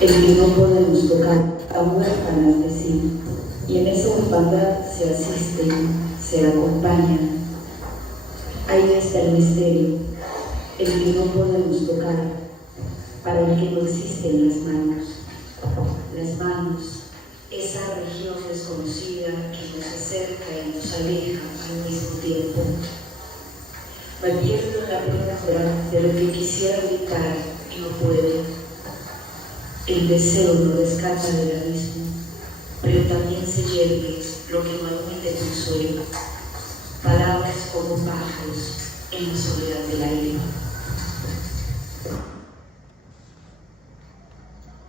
el que no podemos tocar, a huérfanas de sí, y en esa orfandad se asisten, se acompañan. Ahí está el misterio, el que no podemos tocar, para el que no existen las manos, esa región desconocida que nos acerca y nos aleja al mismo tiempo. Me pierdo en la penumbra de lo que quisiera gritar y no puedo. El deseo no rescata del abismo, pero también se yergue lo que no admite consuelo. Palabras como pájaros en la soledad del aire.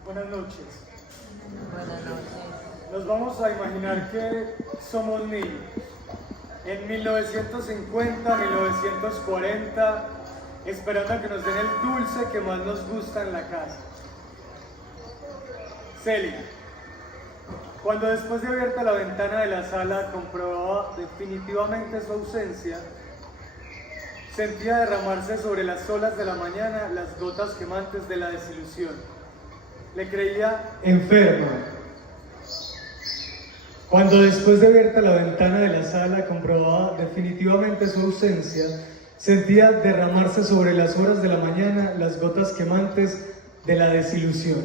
Buenas noches. Buenas noches. Nos vamos a imaginar que somos niños. En 1950, 1940, esperando a que nos den el dulce que más nos gusta en la casa. Celia, cuando después de abierta la ventana de la sala comprobaba definitivamente su ausencia, sentía derramarse sobre las olas de la mañana las gotas quemantes de la desilusión. Le creía enferma. Cuando después de abierta la ventana de la sala comprobaba definitivamente su ausencia, sentía derramarse sobre las horas de la mañana las gotas quemantes de la desilusión.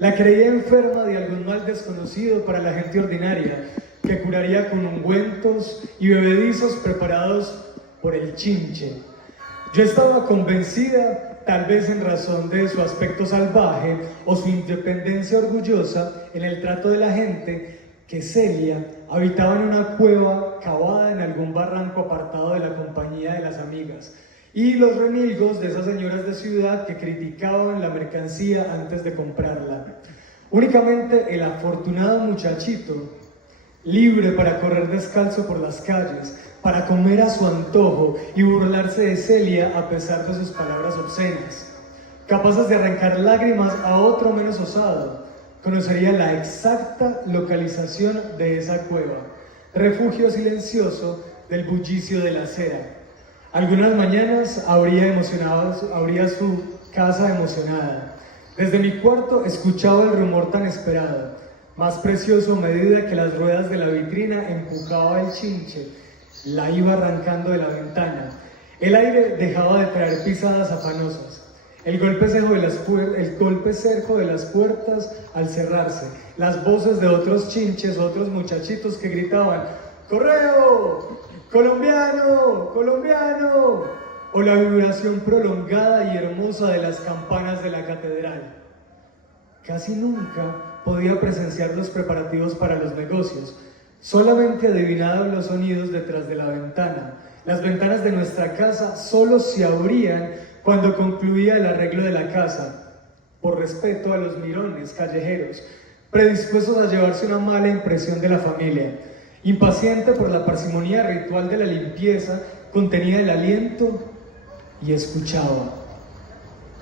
La creía enferma de algún mal desconocido para la gente ordinaria, que curaría con ungüentos y bebedizos preparados por el chinche. Yo estaba convencida, tal vez en razón de su aspecto salvaje o su independencia orgullosa en el trato de la gente, que Celia habitaba en una cueva cavada en algún barranco apartado de la compañía de las amigas y los remilgos de esas señoras de ciudad que criticaban la mercancía antes de comprarla. Únicamente el afortunado muchachito, libre para correr descalzo por las calles, para comer a su antojo y burlarse de Celia a pesar de sus palabras obscenas, capaces de arrancar lágrimas a otro menos osado, conocería la exacta localización de esa cueva, refugio silencioso del bullicio de la acera. Algunas mañanas abría su casa emocionada. Desde mi cuarto escuchaba el rumor tan esperado, más precioso a medida que las ruedas de la vitrina empujaba el chinche, la iba arrancando de la ventana. El aire dejaba de traer pisadas afanosas. El golpe cerco de las puertas al cerrarse, las voces de otros chinches, otros muchachitos que gritaban ¡Correo! ¡Colombiano! ¡Colombiano! O la vibración prolongada y hermosa de las campanas de la catedral. Casi nunca podía presenciar los preparativos para los negocios, solamente adivinaba los sonidos detrás de la ventana. Las ventanas de nuestra casa solo se abrían cuando concluía el arreglo de la casa, por respeto a los mirones callejeros, predispuestos a llevarse una mala impresión de la familia. Impaciente por la parsimonía ritual de la limpieza, contenía el aliento y escuchaba.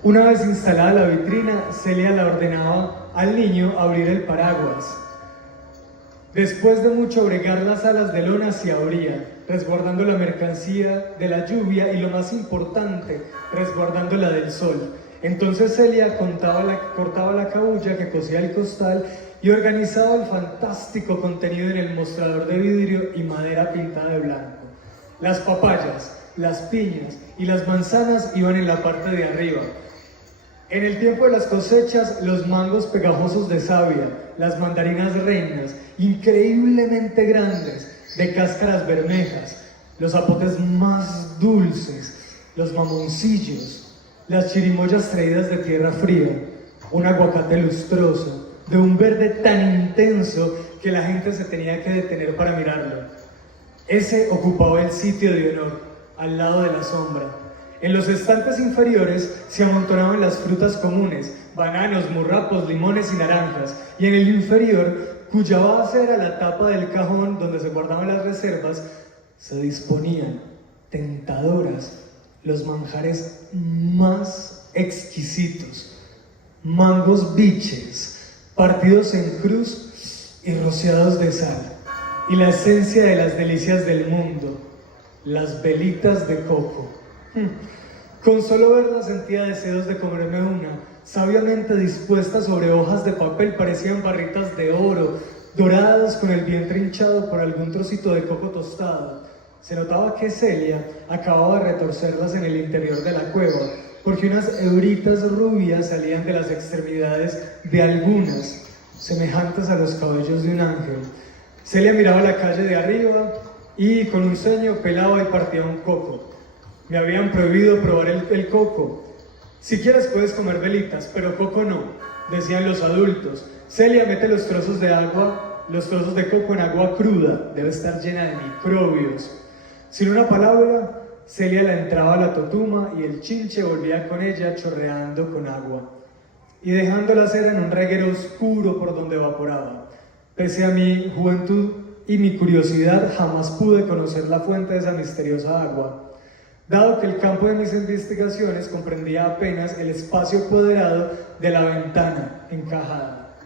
Una vez instalada la vitrina, Celia le ordenaba al niño abrir el paraguas. Después de mucho bregar, las alas de lona se abrían, resguardando la mercancía de la lluvia y, lo más importante, resguardándola del sol. Entonces Celia cortaba la cabulla que cosía el costal y organizaba el fantástico contenido en el mostrador de vidrio y madera pintada de blanco. Las papayas, las piñas y las manzanas iban en la parte de arriba. En el tiempo de las cosechas, los mangos pegajosos de savia, las mandarinas reinas, increíblemente grandes, de cáscaras bermejas, los zapotes más dulces, los mamoncillos, las chirimoyas traídas de tierra fría, un aguacate lustroso, de un verde tan intenso que la gente se tenía que detener para mirarlo. Ese ocupaba el sitio de honor, al lado de la sombra. En los estantes inferiores se amontonaban las frutas comunes, bananos, murrapos, limones y naranjas, y en el inferior, cuya base era la tapa del cajón donde se guardaban las reservas, se disponían, tentadoras, los manjares más exquisitos, mangos biches, partidos en cruz y rociados de sal, y la esencia de las delicias del mundo, las velitas de coco. Con solo verla sentía deseos de comerme una. Sabiamente dispuestas sobre hojas de papel parecían barritas de oro, doradas con el vientre hinchado por algún trocito de coco tostado. Se notaba que Celia acababa de retorcerlas en el interior de la cueva, porque unas hebritas rubias salían de las extremidades de algunas, semejantes a los cabellos de un ángel. Celia miraba la calle de arriba y con un ceño pelaba y partía un coco. Me habían prohibido probar el coco. Si quieres puedes comer velitas, pero coco no, decían los adultos. Celia, mete los trozos de coco en agua cruda, debe estar llena de microbios. Sin una palabra, Celia la entraba a la totuma y el chinche volvía con ella chorreando con agua y dejando la cera en un reguero oscuro por donde evaporaba. Pese a mi juventud y mi curiosidad, jamás pude conocer la fuente de esa misteriosa agua, dado que el campo de mis investigaciones comprendía apenas el espacio apoderado de la ventana encajada.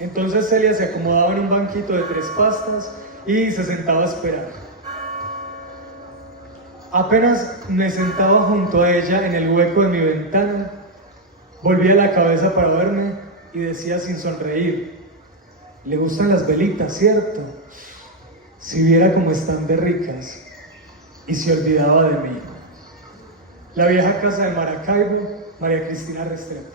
Entonces Celia se acomodaba en un banquito de 3 pastas y se sentaba a esperar. Apenas me sentaba junto a ella en el hueco de mi ventana, volvía la cabeza para verme y decía sin sonreír: le gustan las velitas, ¿cierto? Si viera cómo están de ricas. Y se olvidaba de mí. La vieja casa de Maracaibo, María Cristina Restrepo.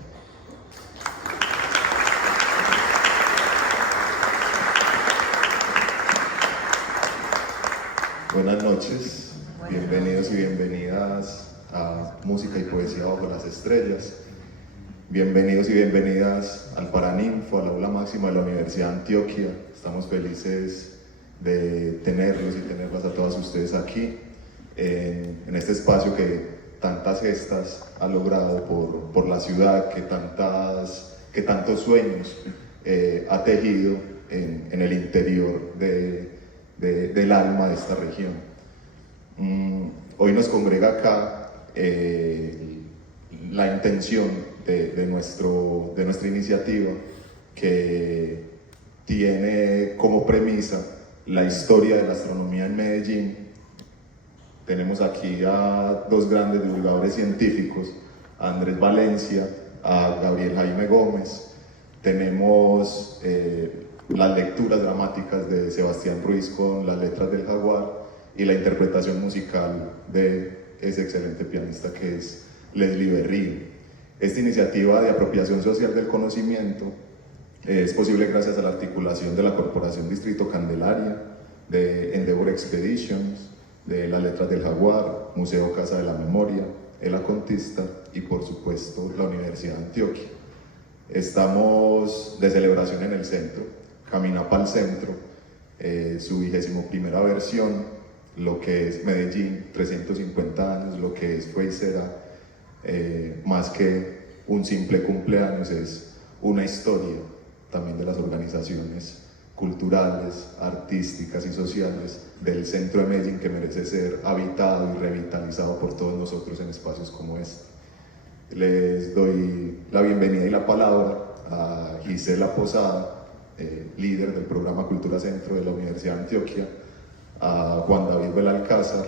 Buenas noches, bienvenidos y bienvenidas a Música y Poesía Bajo las Estrellas. Bienvenidos y bienvenidas al Paraninfo, al aula máxima de la Universidad de Antioquia. Estamos felices de tenerlos y tenerlas a todas ustedes aquí, en este espacio que tantas gestas ha logrado por la ciudad, que tantos sueños ha tejido en el interior del alma de esta región. Hoy nos congrega acá la intención de nuestra iniciativa, que tiene como premisa la historia de la astronomía en Medellín. Tenemos aquí a 2 grandes divulgadores científicos, a Andrés Valencia, a Gabriel Jaime Gómez. Tenemos las lecturas dramáticas de Sebastián Ruiz con Las letras del jaguar y la interpretación musical de ese excelente pianista que es Leslie Berrío. Esta iniciativa de apropiación social del conocimiento es posible gracias a la articulación de la Corporación Distrito Candelaria, de Endeavor Expeditions, de Las letras del jaguar, Museo Casa de la Memoria, El Acontista y por supuesto la Universidad de Antioquia. Estamos de celebración en el centro, Camina pa'l Centro, su 21ª versión, lo que es Medellín, 350 años, lo que es fue y será, más que un simple cumpleaños, es una historia también de las organizaciones culturales, artísticas y sociales del centro de Medellín, que merece ser habitado y revitalizado por todos nosotros en espacios como este. Les doy la bienvenida y la palabra a Gisela Posada, líder del programa Cultura Centro de la Universidad de Antioquia, a Juan David Belalcázar,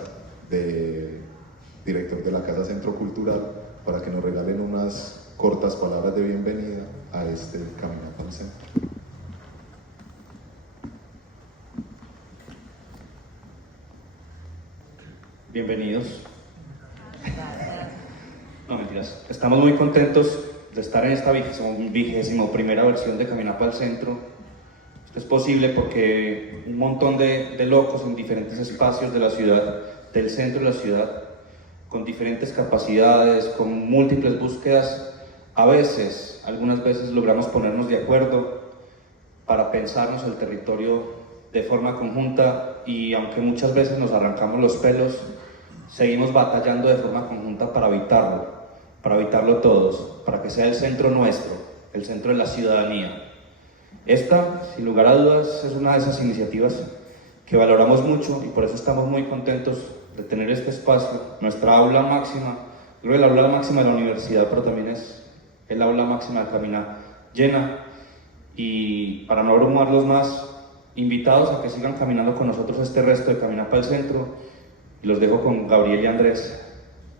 director de la Casa Centro Cultural, para que nos regalen unas cortas palabras de bienvenida a este Camino pa'l Centro. Bienvenidos. No, mentiras. Estamos muy contentos de estar en esta 21ª versión de Camina pa'l Centro. Esto es posible porque un montón de locos en diferentes espacios de la ciudad, del centro de la ciudad, con diferentes capacidades, con múltiples búsquedas, algunas veces logramos ponernos de acuerdo para pensarnos el territorio de forma conjunta, y aunque muchas veces nos arrancamos los pelos, seguimos batallando de forma conjunta para habitarlo todos, para que sea el centro nuestro, el centro de la ciudadanía. Esta, sin lugar a dudas, es una de esas iniciativas que valoramos mucho y por eso estamos muy contentos de tener este espacio, nuestra aula máxima. Creo que la aula máxima de la universidad, pero también es el aula máxima de Camina llena, y para no abrumarlos más, invitados a que sigan caminando con nosotros este resto de Camina pa'l Centro. Los dejo con Gabriel y Andrés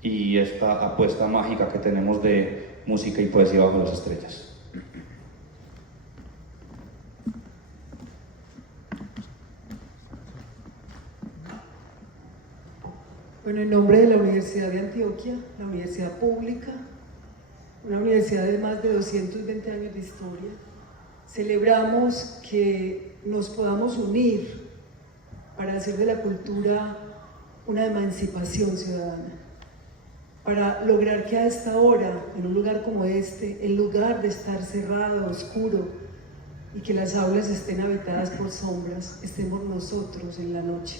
y esta apuesta mágica que tenemos de música y poesía bajo las estrellas. Bueno, en nombre de la Universidad de Antioquia, la universidad pública, una universidad de más de 220 años de historia, celebramos que nos podamos unir para hacer de la cultura una emancipación ciudadana, para lograr que a esta hora, en un lugar como este, en lugar de estar cerrado, oscuro, y que las aulas estén habitadas por sombras, estemos nosotros en la noche.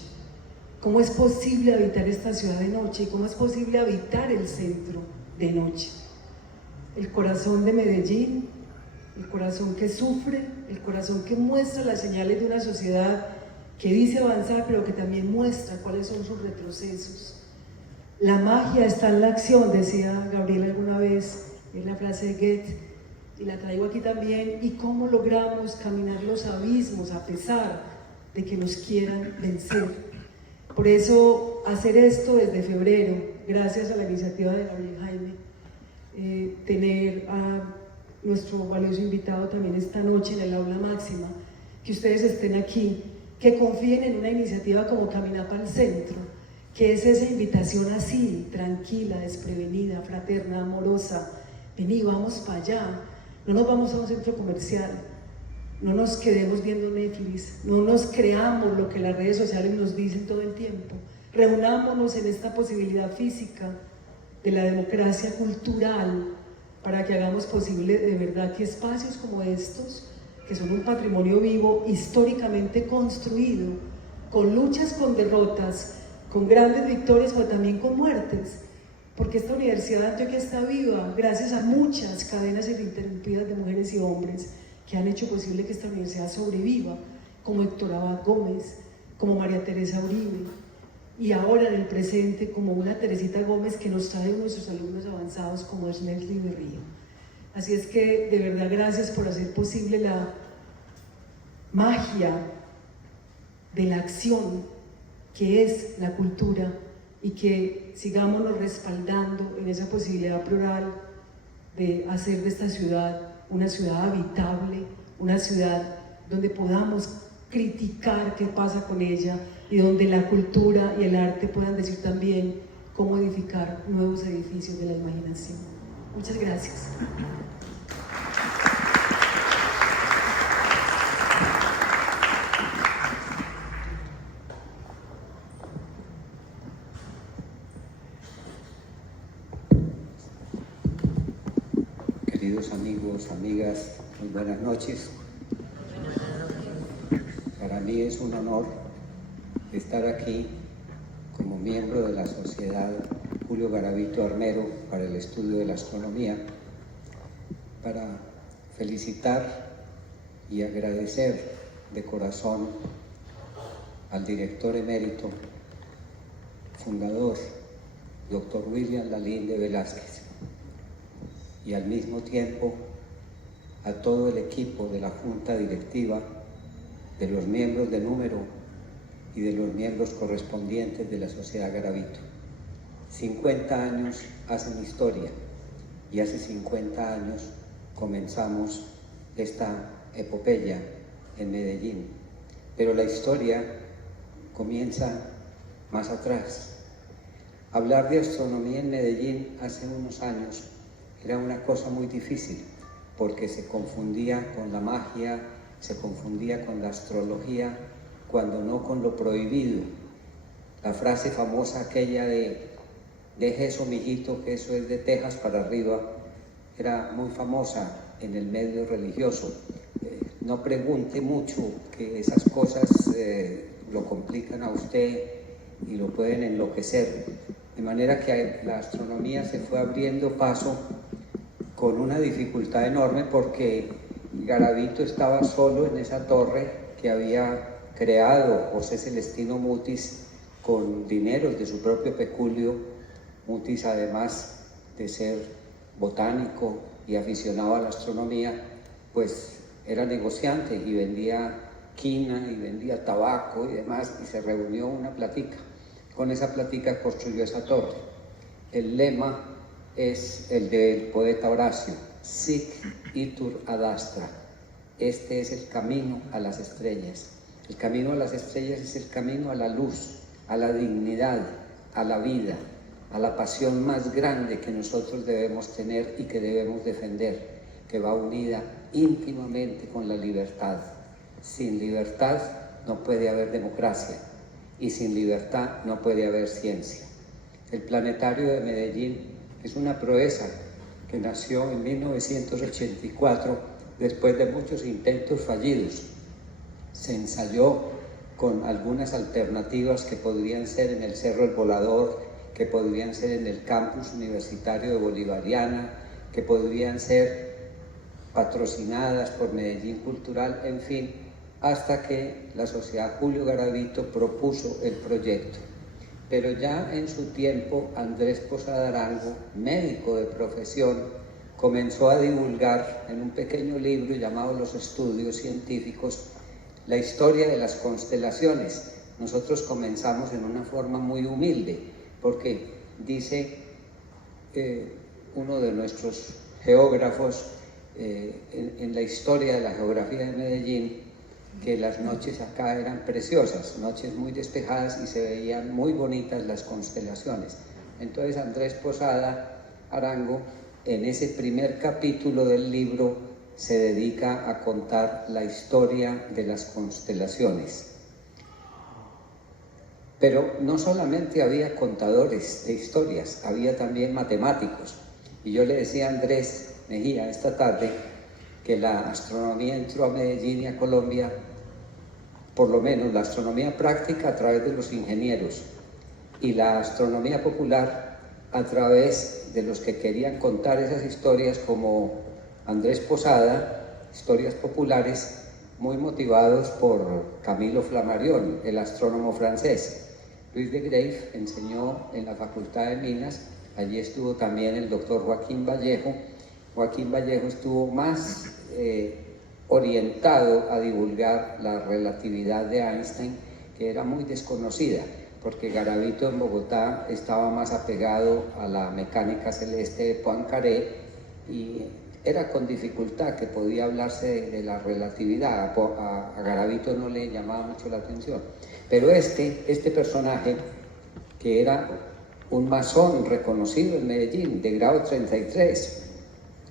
¿Cómo es posible habitar esta ciudad de noche? ¿Cómo es posible habitar el centro de noche? El corazón de Medellín, el corazón que sufre, el corazón que muestra las señales de una sociedad que dice avanzar, pero que también muestra cuáles son sus retrocesos. La magia está en la acción, decía Gabriel alguna vez, es la frase de Goethe, y la traigo aquí también, y cómo logramos caminar los abismos a pesar de que nos quieran vencer. Por eso hacer esto desde febrero, gracias a la iniciativa de Gabriel Jaime, tener a nuestro valioso invitado también esta noche en el aula máxima, que ustedes estén aquí, que confíen en una iniciativa como Caminar para el Centro, que es esa invitación así, tranquila, desprevenida, fraterna, amorosa. Vení, vamos para allá, no nos vamos a un centro comercial, no nos quedemos viendo Netflix, no nos creamos lo que las redes sociales nos dicen todo el tiempo. Reunámonos en esta posibilidad física de la democracia cultural para que hagamos posible de verdad que espacios como estos, que son un patrimonio vivo históricamente construido, con luchas, con derrotas, con grandes victorias, pero también con muertes, porque esta Universidad de Antioquia está viva gracias a muchas cadenas ininterrumpidas de mujeres y hombres que han hecho posible que esta universidad sobreviva, como Héctor Abad Gómez, como María Teresa Uribe, y ahora en el presente como una Teresita Gómez que nos trae uno de sus alumnos avanzados como es Leslie Berrío. Así es que de verdad gracias por hacer posible la magia de la acción que es la cultura y que sigámonos respaldando en esa posibilidad plural de hacer de esta ciudad una ciudad habitable, una ciudad donde podamos criticar qué pasa con ella y donde la cultura y el arte puedan decir también cómo edificar nuevos edificios de la imaginación. Muchas gracias. Queridos amigos, amigas, muy buenas noches. Para mí es un honor estar aquí como miembro de la Sociedad Julio Garavito Armero para el Estudio de la Astronomía, para felicitar y agradecer de corazón al director emérito, fundador, Dr. William Lalinde Velázquez, y al mismo tiempo a todo el equipo de la Junta Directiva, de los miembros de número y de los miembros correspondientes de la Sociedad Garavito. 50 años hacen historia y hace 50 años comenzamos esta epopeya en Medellín, pero la historia comienza más atrás. Hablar de astronomía en Medellín hace unos años era una cosa muy difícil, porque se confundía con la magia, se confundía con la astrología, cuando no con lo prohibido. La frase famosa aquella de deje eso, mijito, que eso es de Texas para arriba, era muy famosa en el medio religioso. No pregunte mucho, que esas cosas lo complican a usted y lo pueden enloquecer. De manera que la astronomía se fue abriendo paso con una dificultad enorme, porque Garavito estaba solo en esa torre que había creado José Celestino Mutis con dineros de su propio peculio. Mutis, además de ser botánico y aficionado a la astronomía, pues era negociante y vendía quina y vendía tabaco y demás, y se reunió una platica. Con esa platica construyó esa torre. El lema es el del poeta Horacio, Sic itur ad astra. Este es el camino a las estrellas. El camino a las estrellas es el camino a la luz, a la dignidad, a la vida, a la pasión más grande que nosotros debemos tener y que debemos defender, que va unida íntimamente con la libertad. Sin libertad no puede haber democracia y sin libertad no puede haber ciencia. El Planetario de Medellín es una proeza que nació en 1984 después de muchos intentos fallidos. Se ensayó con algunas alternativas que podrían ser en el Cerro El Volador, que podrían ser en el campus universitario de Bolivariana, que podrían ser patrocinadas por Medellín Cultural, en fin, hasta que la Sociedad Julio Garavito propuso el proyecto. Pero ya en su tiempo, Andrés Posada Arango, médico de profesión, comenzó a divulgar en un pequeño libro llamado Los Estudios Científicos la historia de las constelaciones. Nosotros comenzamos en una forma muy humilde, porque dice uno de nuestros geógrafos en la historia de la geografía de Medellín, que las noches acá eran preciosas, noches muy despejadas y se veían muy bonitas las constelaciones. Entonces Andrés Posada Arango, en ese primer capítulo del libro, se dedica a contar la historia de las constelaciones. Pero no solamente había contadores de historias, había también matemáticos. Y yo le decía a Andrés Mejía esta tarde que la astronomía entró a Medellín y a Colombia, por lo menos la astronomía práctica a través de los ingenieros y la astronomía popular a través de los que querían contar esas historias como Andrés Posada, historias populares muy motivados por Camilo Flammarion, el astrónomo francés. Luis de Grave enseñó en la Facultad de Minas, allí estuvo también el doctor Joaquín Vallejo. Joaquín Vallejo estuvo más orientado a divulgar la relatividad de Einstein, que era muy desconocida, porque Garavito en Bogotá estaba más apegado a la mecánica celeste de Poincaré y era con dificultad que podía hablarse de la relatividad. A Garavito no le llamaba mucho la atención. Pero este personaje, que era un masón reconocido en Medellín, de grado 33,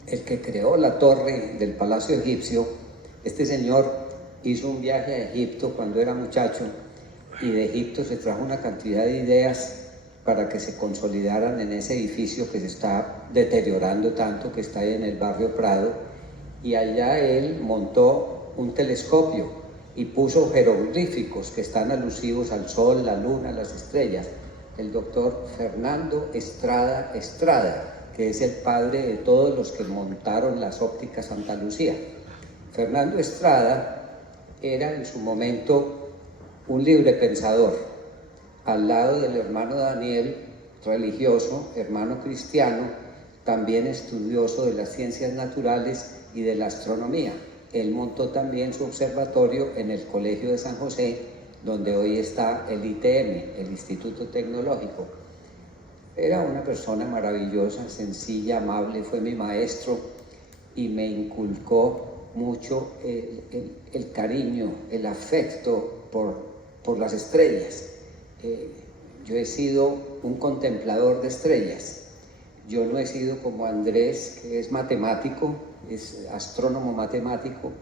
el que creó la torre del Palacio Egipcio, este señor hizo un viaje a Egipto cuando era muchacho y de Egipto se trajo una cantidad de ideas para que se consolidaran en ese edificio que se está deteriorando tanto, que está ahí en el barrio Prado, y allá él montó un telescopio y puso jeroglíficos que están alusivos al sol, la luna, las estrellas. El doctor Fernando Estrada Estrada, que es el padre de todos los que montaron las ópticas Santa Lucía. Fernando Estrada era en su momento un libre pensador, al lado del hermano Daniel, religioso, hermano cristiano, también estudioso de las ciencias naturales y de la astronomía. Él montó también su observatorio en el Colegio de San José, donde hoy está el ITM, el Instituto Tecnológico. Era una persona maravillosa, sencilla, amable, fue mi maestro y me inculcó mucho el cariño, el afecto por las estrellas. Yo he sido un contemplador de estrellas. Yo no he sido como Andrés, que es matemático, es astrónomo matemático,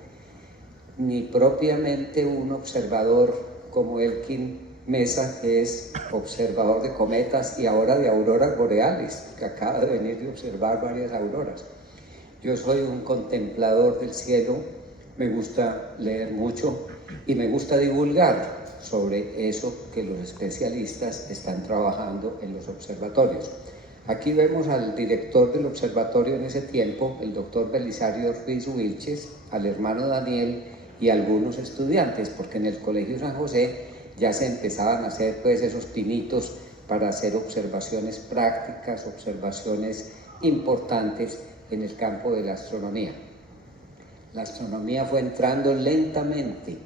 ni propiamente un observador como Elkin Mesa, que es observador de cometas y ahora de auroras boreales, que acaba de venir de observar varias auroras. Yo soy un contemplador del cielo, me gusta leer mucho y me gusta divulgar sobre eso que los especialistas están trabajando en los observatorios. Aquí vemos al director del observatorio en ese tiempo, el doctor Belisario Ruiz Wilches, al hermano Daniel y algunos estudiantes, porque en el Colegio San José ya se empezaban a hacer pues esos pinitos para hacer observaciones prácticas, observaciones importantes en el campo de la astronomía. La astronomía fue entrando lentamente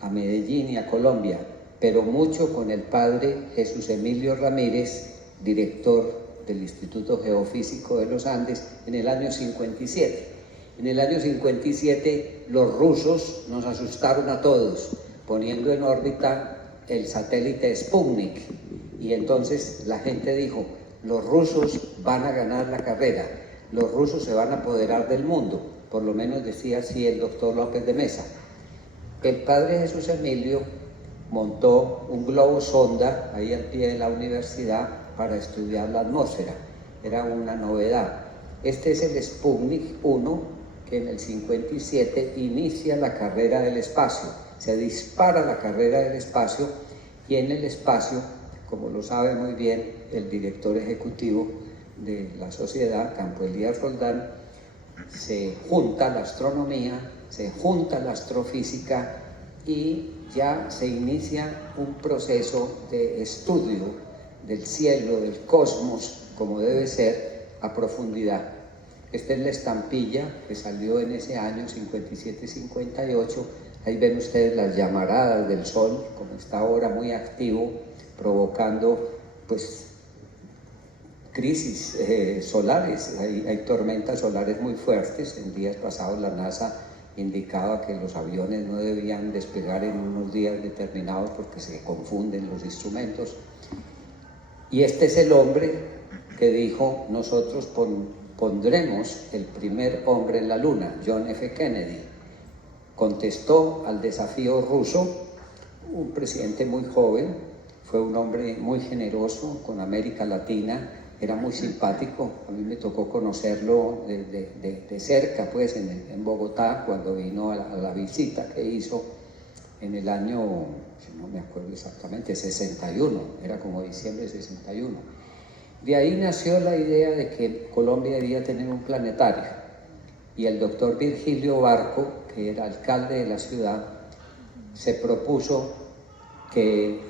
a Medellín y a Colombia, pero mucho con el padre Jesús Emilio Ramírez, director del Instituto Geofísico de los Andes en el año 57. En el año 57 los rusos nos asustaron a todos, poniendo en órbita el satélite Sputnik. Y entonces la gente dijo, los rusos van a ganar la carrera, los rusos se van a apoderar del mundo, por lo menos decía así el doctor López de Mesa. El padre Jesús Emilio montó un globo sonda ahí al pie de la universidad para estudiar la atmósfera, era una novedad. Este es el Sputnik 1, que en el 57 inicia la carrera del espacio, se dispara la carrera del espacio y en el espacio, como lo sabe muy bien el director ejecutivo de la sociedad, Campo Elías Roldán, se junta la astronomía, se junta la astrofísica y ya se inicia un proceso de estudio del cielo, del cosmos, como debe ser, a profundidad. Esta es la estampilla que salió en ese año 57-58. Ahí ven ustedes las llamaradas del Sol, como está ahora muy activo, provocando pues crisis solares. Hay tormentas solares muy fuertes. En días pasados la NASA indicaba que los aviones no debían despegar en unos días determinados porque se confunden los instrumentos. Y este es el hombre que dijo, nosotros pondremos el primer hombre en la Luna, John F. Kennedy. Contestó al desafío ruso, un presidente muy joven, fue un hombre muy generoso con América Latina, era muy simpático, a mí me tocó conocerlo de cerca, pues en Bogotá, cuando vino a la visita que hizo en el año, no me acuerdo exactamente, 61, era como diciembre de 61. De ahí nació la idea de que Colombia debía tener un planetario, y el doctor Virgilio Barco, que era alcalde de la ciudad, se propuso que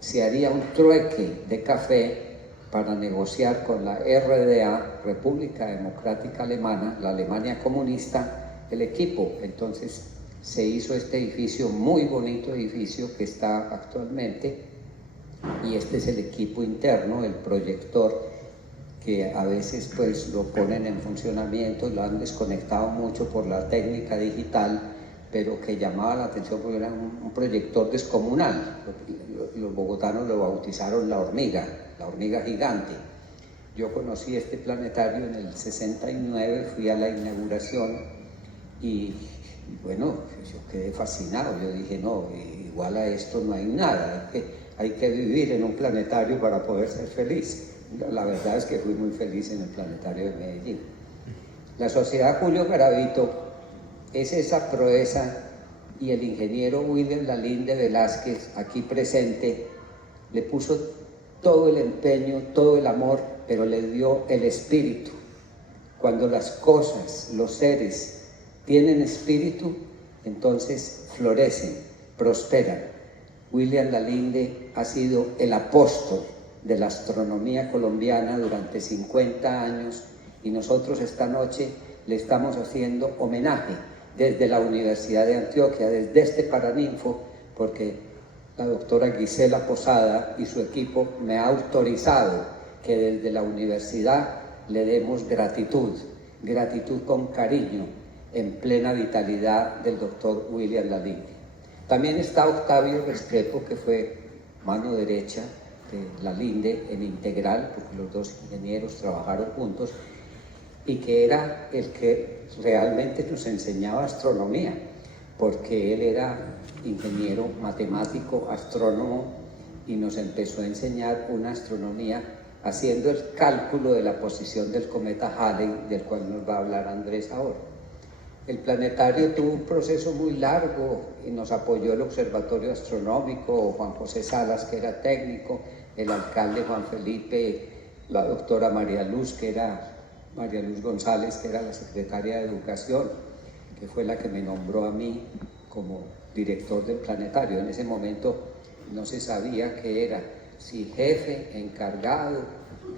se haría un trueque de café para negociar con la RDA, República Democrática Alemana, la Alemania comunista, el equipo. Entonces se hizo este edificio, muy bonito edificio que está actualmente, y este es el equipo interno, el proyector, que a veces pues lo ponen en funcionamiento y lo han desconectado mucho por la técnica digital, pero que llamaba la atención porque era un proyector descomunal. Los bogotanos lo bautizaron la hormiga gigante. Yo conocí este planetario en el 69, fui a la inauguración y bueno, yo quedé fascinado. Yo dije, no, igual a esto no hay nada, hay que vivir en un planetario para poder ser feliz. La verdad es que fui muy feliz en el planetario de Medellín. La Sociedad Julio Garavito es esa proeza, y el ingeniero William Lalinde Velázquez, aquí presente, le puso todo el empeño, todo el amor, pero le dio el espíritu. Cuando las cosas, los seres, tienen espíritu, entonces florecen, prosperan. William Lalinde ha sido el apóstol de la astronomía colombiana durante 50 años y nosotros esta noche le estamos haciendo homenaje desde la Universidad de Antioquia, desde este Paraninfo, porque la doctora Gisela Posada y su equipo me ha autorizado que desde la universidad le demos gratitud con cariño, en plena vitalidad del doctor William Lalinde. También está Octavio Restrepo, que fue mano derecha de Lalinde en Integral, porque los dos ingenieros trabajaron juntos, y que era el que realmente nos enseñaba astronomía, porque él era ingeniero matemático, astrónomo, y nos empezó a enseñar una astronomía haciendo el cálculo de la posición del cometa Halley, del cual nos va a hablar Andrés ahora. El planetario tuvo un proceso muy largo y nos apoyó el Observatorio Astronómico, Juan José Salas, que era técnico, el alcalde Juan Felipe, la doctora María Luz González, que era la secretaria de Educación, que fue la que me nombró a mí como director del planetario. En ese momento no se sabía qué era, si jefe, encargado,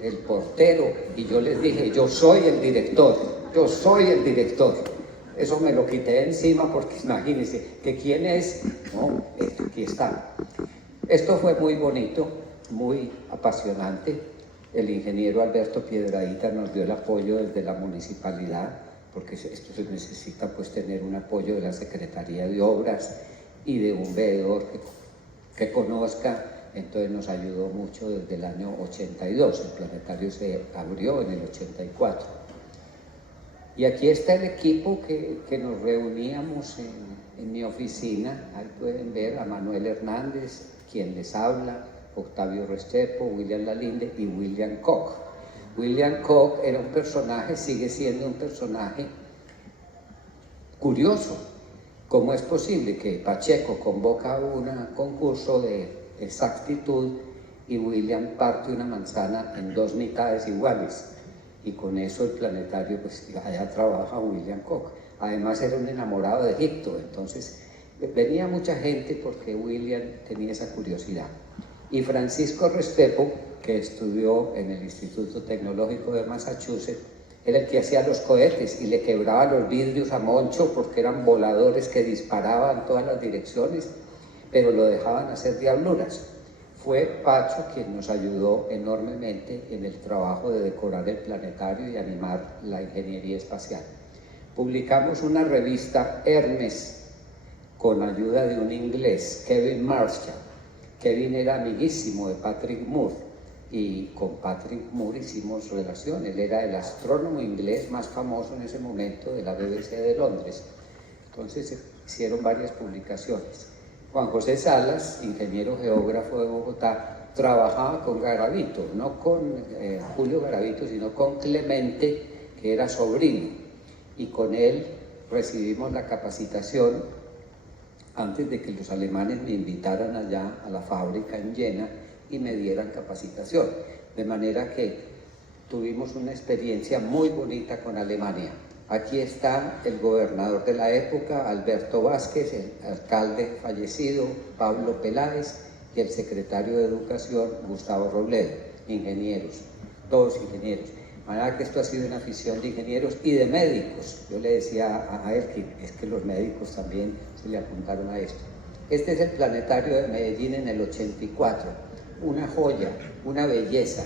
el portero, y yo les dije, yo soy el director. Eso me lo quité encima porque imagínense, que quién es, no, aquí está. Esto fue muy bonito, muy apasionante. El ingeniero Alberto Piedradita nos dio el apoyo desde la municipalidad, porque esto se necesita pues tener un apoyo de la Secretaría de Obras y de un veedor que conozca. Entonces nos ayudó mucho desde el año 82, el planetario se abrió en el 84. Y aquí está el equipo que nos reuníamos en mi oficina. Ahí pueden ver a Manuel Hernández, quien les habla, Octavio Restrepo, William Lalinde y William Koch. William Koch era un personaje, sigue siendo un personaje curioso. ¿Cómo es posible que Pacheco convoca un concurso de exactitud y William parte una manzana en dos mitades iguales? Y con eso el planetario, pues allá trabaja William Koch. Además era un enamorado de Egipto, entonces venía mucha gente porque William tenía esa curiosidad. Y Francisco Restrepo, que estudió en el Instituto Tecnológico de Massachusetts, era el que hacía los cohetes y le quebraba los vidrios a Moncho porque eran voladores que disparaban en todas las direcciones, pero lo dejaban hacer diabluras. Fue Pacho quien nos ayudó enormemente en el trabajo de decorar el planetario y animar la ingeniería espacial. Publicamos una revista, Hermes, con ayuda de un inglés, Kevin Marshall. Kevin era amiguísimo de Patrick Moore y con Patrick Moore hicimos relación. Él era el astrónomo inglés más famoso en ese momento de la BBC de Londres. Entonces hicieron varias publicaciones. Juan José Salas, ingeniero geógrafo de Bogotá, trabajaba con Garavito, no con Julio Garavito, sino con Clemente, que era sobrino, y con él recibimos la capacitación antes de que los alemanes me invitaran allá a la fábrica en Jena y me dieran capacitación, de manera que tuvimos una experiencia muy bonita con Alemania. Aquí está el gobernador de la época, Alberto Vázquez, el alcalde fallecido, Pablo Peláez, y el secretario de Educación, Gustavo Robledo, ingenieros, todos ingenieros. De manera que esto ha sido una afición de ingenieros y de médicos. Yo le decía a Elkin, es que los médicos también se le apuntaron a esto. Este es el planetario de Medellín en el 84, una joya, una belleza,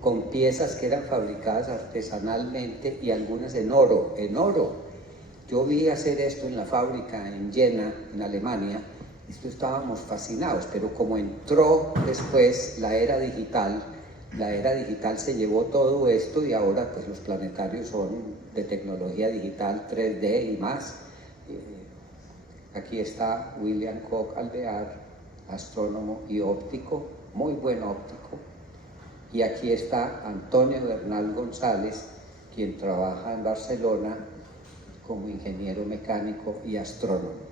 con piezas que eran fabricadas artesanalmente y algunas en oro, Yo vi hacer esto en la fábrica en Jena, en Alemania, esto estábamos fascinados, pero como entró después la era digital se llevó todo esto y ahora pues los planetarios son de tecnología digital 3D y más. Aquí está William Koch Alvear, astrónomo y óptico, muy buen óptico. Y aquí está Antonio Bernal González, quien trabaja en Barcelona como ingeniero mecánico y astrónomo.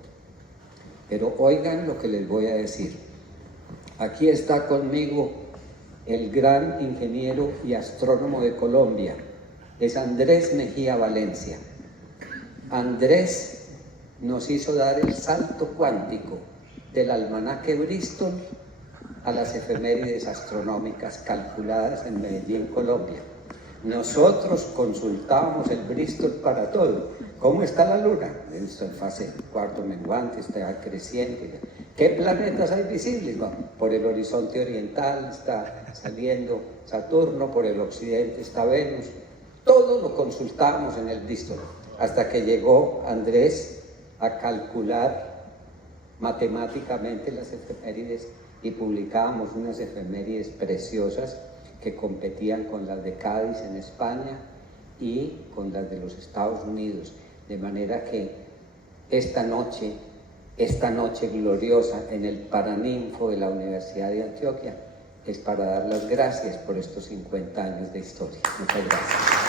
Pero oigan lo que les voy a decir. Aquí está conmigo el gran ingeniero y astrónomo de Colombia, es Andrés Mejía Valencia. Andrés nos hizo dar el salto cuántico del almanaque Bristol a las efemérides astronómicas calculadas en Medellín, Colombia. Nosotros consultábamos el Bristol para todo. ¿Cómo está la Luna? Está en fase cuarto menguante, está creciendo. ¿Qué planetas hay visibles? Bueno, por el horizonte oriental está saliendo Saturno, por el occidente está Venus. Todo lo consultábamos en el Bristol, hasta que llegó Andrés a calcular matemáticamente las efemérides y publicábamos unas efemérides preciosas que competían con las de Cádiz en España y con las de los Estados Unidos, de manera que esta noche gloriosa en el Paraninfo de la Universidad de Antioquia es para dar las gracias por estos 50 años de historia. Muchas gracias.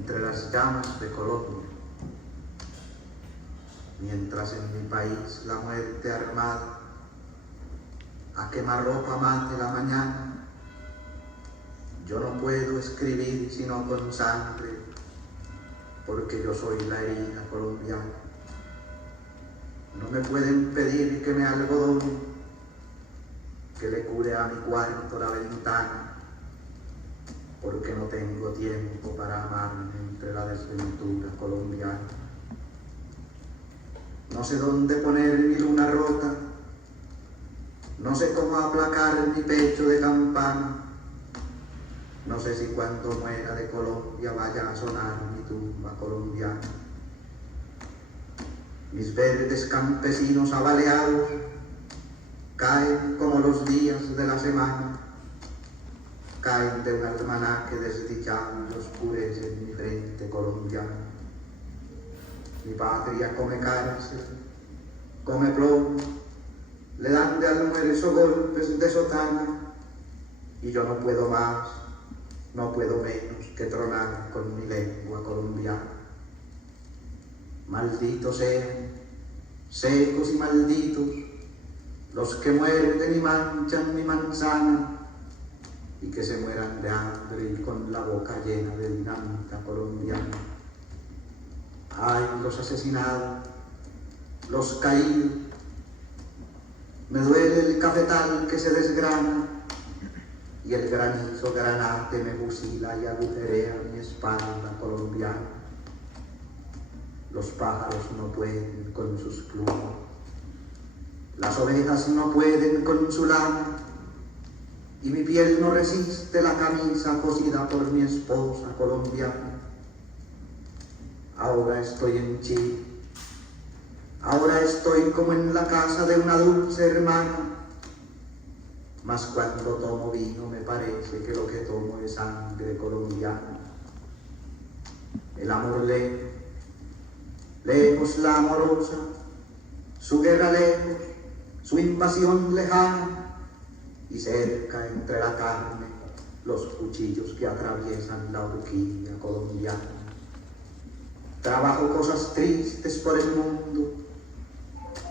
entre las llamas de Colombia. Mientras en mi país la muerte armada a quemarropa mate la mañana, yo no puedo escribir sino con sangre, porque yo soy la herida colombiana. No me pueden pedir que me algodone, que le cure a mi cuarto la ventana, porque no tengo tiempo para amarme entre la desventura colombiana. No sé dónde poner mi luna rota, no sé cómo aplacar mi pecho de campana, no sé si cuando muera de Colombia vaya a sonar mi tumba colombiana. Mis verdes campesinos abaleados caen como los días de la semana, caen de un almanaque desdichado y oscurece mi frente colombiana. Mi patria come cárcel, come plomo, le dan de almuerzo golpes de sotana, y yo no puedo más, no puedo menos que tronar con mi lengua colombiana. Malditos sean, secos y malditos, los que muerden y manchan mi manzana, y que se mueran de hambre y con la boca llena de dinamita colombiana. Ay, los asesinados, los caídos, me duele el cafetal que se desgrana, y el granizo granate me fusila y agujerea mi espalda colombiana. Los pájaros no pueden con sus plumas, las ovejas no pueden con su lana, y mi piel no resiste la camisa cosida por mi esposa colombiana. Ahora estoy en Chile, ahora estoy como en la casa de una dulce hermana, mas cuando tomo vino me parece que lo que tomo es sangre colombiana. El amor lejos, lejos la amorosa, su guerra lejos, su invasión lejana, y cerca entre la carne los cuchillos que atraviesan la horquilla colombiana. Trabajo cosas tristes por el mundo,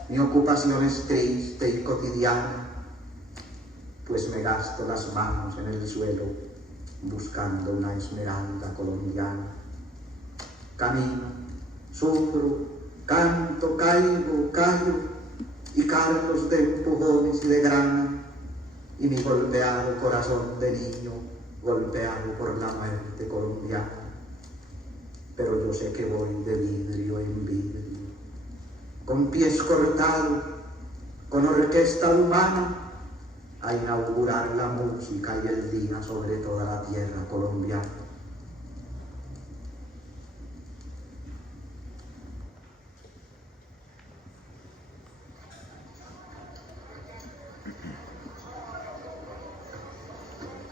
mi ocupación es triste y cotidiana, pues me gasto las manos en el suelo buscando una esmeralda colombiana. Camino, sufro, canto, caigo, callo, y cargos de empujones y de grana, y mi golpeado corazón de niño golpeado por la muerte colombiana. Pero yo sé que voy de vidrio en vidrio, con pies cortados, con orquesta humana, a inaugurar la música y el día sobre toda la tierra colombiana.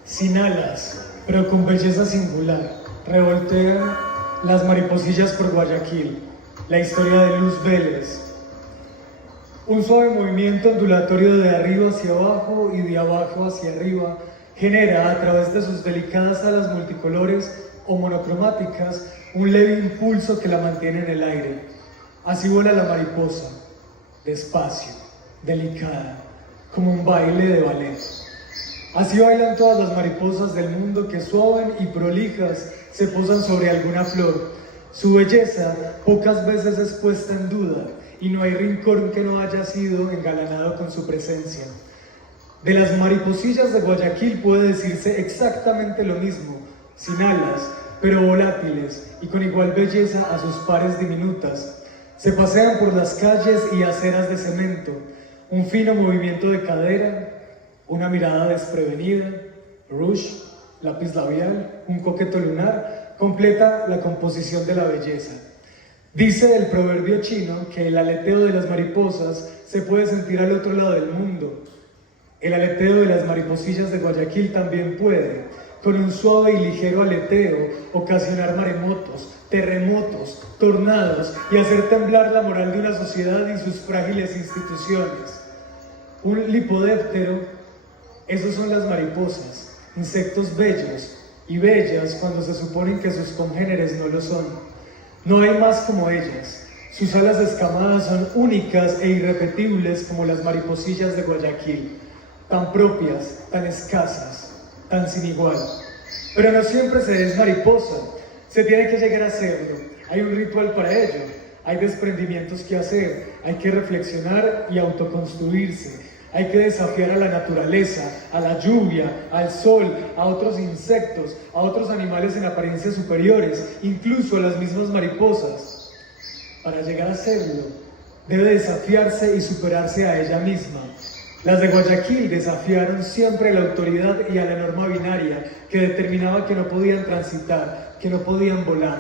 Sin alas, pero con belleza singular, revoltean las mariposillas por Guayaquil, la historia de Luz Vélez. Un suave movimiento ondulatorio de arriba hacia abajo y de abajo hacia arriba genera a través de sus delicadas alas multicolores o monocromáticas un leve impulso que la mantiene en el aire. Así vuela la mariposa, despacio, delicada, como un baile de ballet. Así bailan todas las mariposas del mundo que suaven y prolijas se posan sobre alguna flor. Su belleza pocas veces es puesta en duda y no hay rincón que no haya sido engalanado con su presencia. De las mariposillas de Guayaquil puede decirse exactamente lo mismo, sin alas, pero volátiles y con igual belleza a sus pares diminutas. Se pasean por las calles y aceras de cemento, un fino movimiento de cadera, una mirada desprevenida, rouge, lápiz labial, un coqueto lunar, completa la composición de la belleza. Dice el proverbio chino que el aleteo de las mariposas se puede sentir al otro lado del mundo. El aleteo de las mariposillas de Guayaquil también puede, con un suave y ligero aleteo, ocasionar maremotos, terremotos, tornados y hacer temblar la moral de una sociedad y sus frágiles instituciones. Un lipodéptero, esos son las mariposas, insectos bellos, y bellas cuando se suponen que sus congéneres no lo son. No hay más como ellas. Sus alas escamadas son únicas e irrepetibles como las mariposillas de Guayaquil, tan propias, tan escasas, tan sin igual. Pero no siempre se es mariposa, se tiene que llegar a serlo. Hay un ritual para ello, hay desprendimientos que hacer, hay que reflexionar y autoconstruirse. Hay que desafiar a la naturaleza, a la lluvia, al sol, a otros insectos, a otros animales en apariencia superiores, incluso a las mismas mariposas. Para llegar a serlo, debe desafiarse y superarse a ella misma. Las de Guayaquil desafiaron siempre a la autoridad y a la norma binaria que determinaba que no podían transitar, que no podían volar.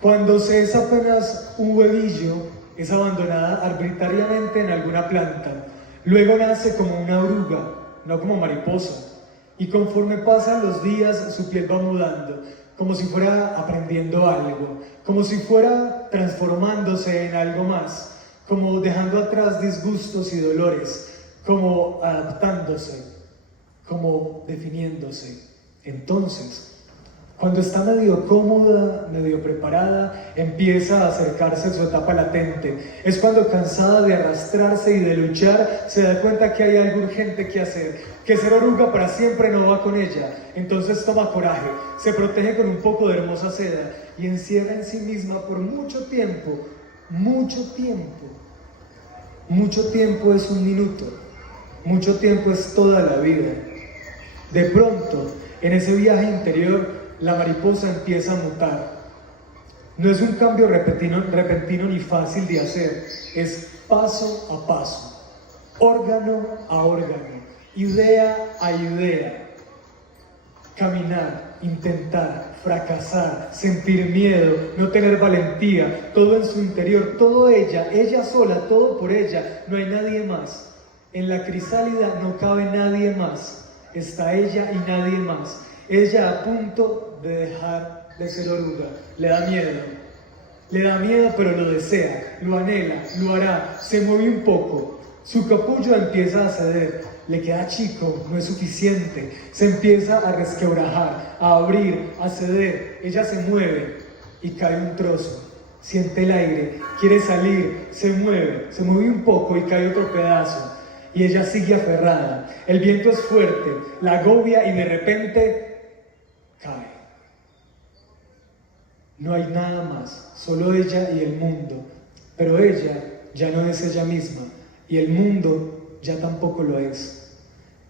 Cuando se es apenas un huevillo, es abandonada arbitrariamente en alguna planta. Luego nace como una oruga, no como mariposa. Y conforme pasan los días, su piel va mudando, como si fuera aprendiendo algo, como si fuera transformándose en algo más, como dejando atrás disgustos y dolores, como adaptándose, como definiéndose. Entonces, cuando está medio cómoda, medio preparada, empieza a acercarse a su etapa latente. Es cuando, cansada de arrastrarse y de luchar, se da cuenta que hay algo urgente que hacer, que ser oruga para siempre no va con ella. Entonces toma coraje, se protege con un poco de hermosa seda y encierra en sí misma por mucho tiempo, mucho tiempo. Mucho tiempo es un minuto, mucho tiempo es toda la vida. De pronto, en ese viaje interior, la mariposa empieza a mutar. No es un cambio repentino ni fácil de hacer, es paso a paso, órgano a órgano, idea a idea. Caminar, intentar, fracasar, sentir miedo, no tener valentía, todo en su interior, todo ella sola, todo por ella, no hay nadie más. En la crisálida no cabe nadie más, está ella y nadie más. Ella a punto de dejar de ser oruga, le da miedo pero lo desea, lo anhela, lo hará, se mueve un poco, su capullo empieza a ceder, le queda chico, no es suficiente, se empieza a resquebrajar, a abrir, a ceder, ella se mueve y cae un trozo, siente el aire, quiere salir, se mueve un poco y cae otro pedazo, y ella sigue aferrada, el viento es fuerte, la agobia y de repente cae. No hay nada más, solo ella y el mundo, pero ella ya no es ella misma y el mundo ya tampoco lo es.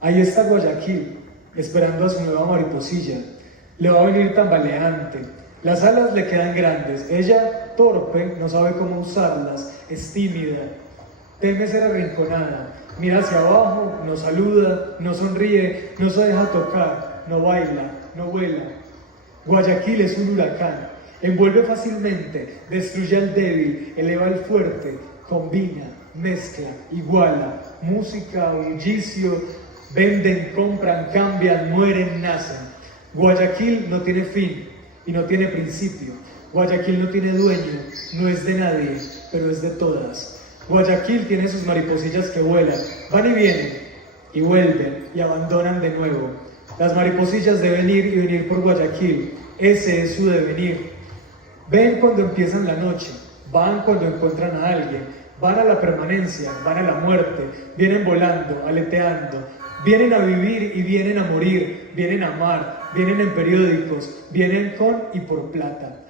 Ahí está Guayaquil, esperando a su nueva mariposilla. Le va a venir tambaleante, las alas le quedan grandes, ella, torpe, no sabe cómo usarlas, es tímida, teme ser arrinconada, mira hacia abajo, no saluda, no sonríe, no se deja tocar, no baila, no vuela. Guayaquil es un huracán, envuelve fácilmente, destruye al débil, eleva al fuerte, combina, mezcla, iguala, música, bullicio, venden, compran, cambian, mueren, nacen. Guayaquil no tiene fin y no tiene principio. Guayaquil no tiene dueño, no es de nadie, pero es de todas. Guayaquil tiene sus mariposillas que vuelan, van y vienen, y vuelven, y abandonan de nuevo. Las mariposillas deben ir y venir por Guayaquil, ese es su devenir. Ven cuando empiezan la noche, van cuando encuentran a alguien, van a la permanencia, van a la muerte, vienen volando, aleteando, vienen a vivir y vienen a morir, vienen a amar, vienen en periódicos, vienen con y por plata.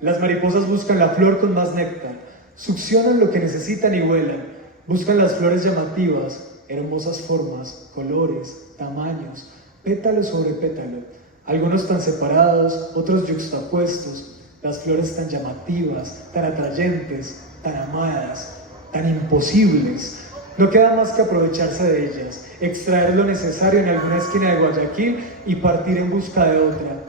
Las mariposas buscan la flor con más néctar, succionan lo que necesitan y vuelan, buscan las flores llamativas, hermosas formas, colores, tamaños, pétalo sobre pétalo, algunos tan separados, otros yuxtapuestos, las flores tan llamativas, tan atrayentes, tan amadas, tan imposibles. No queda más que aprovecharse de ellas, extraer lo necesario en alguna esquina de Guayaquil y partir en busca de otra.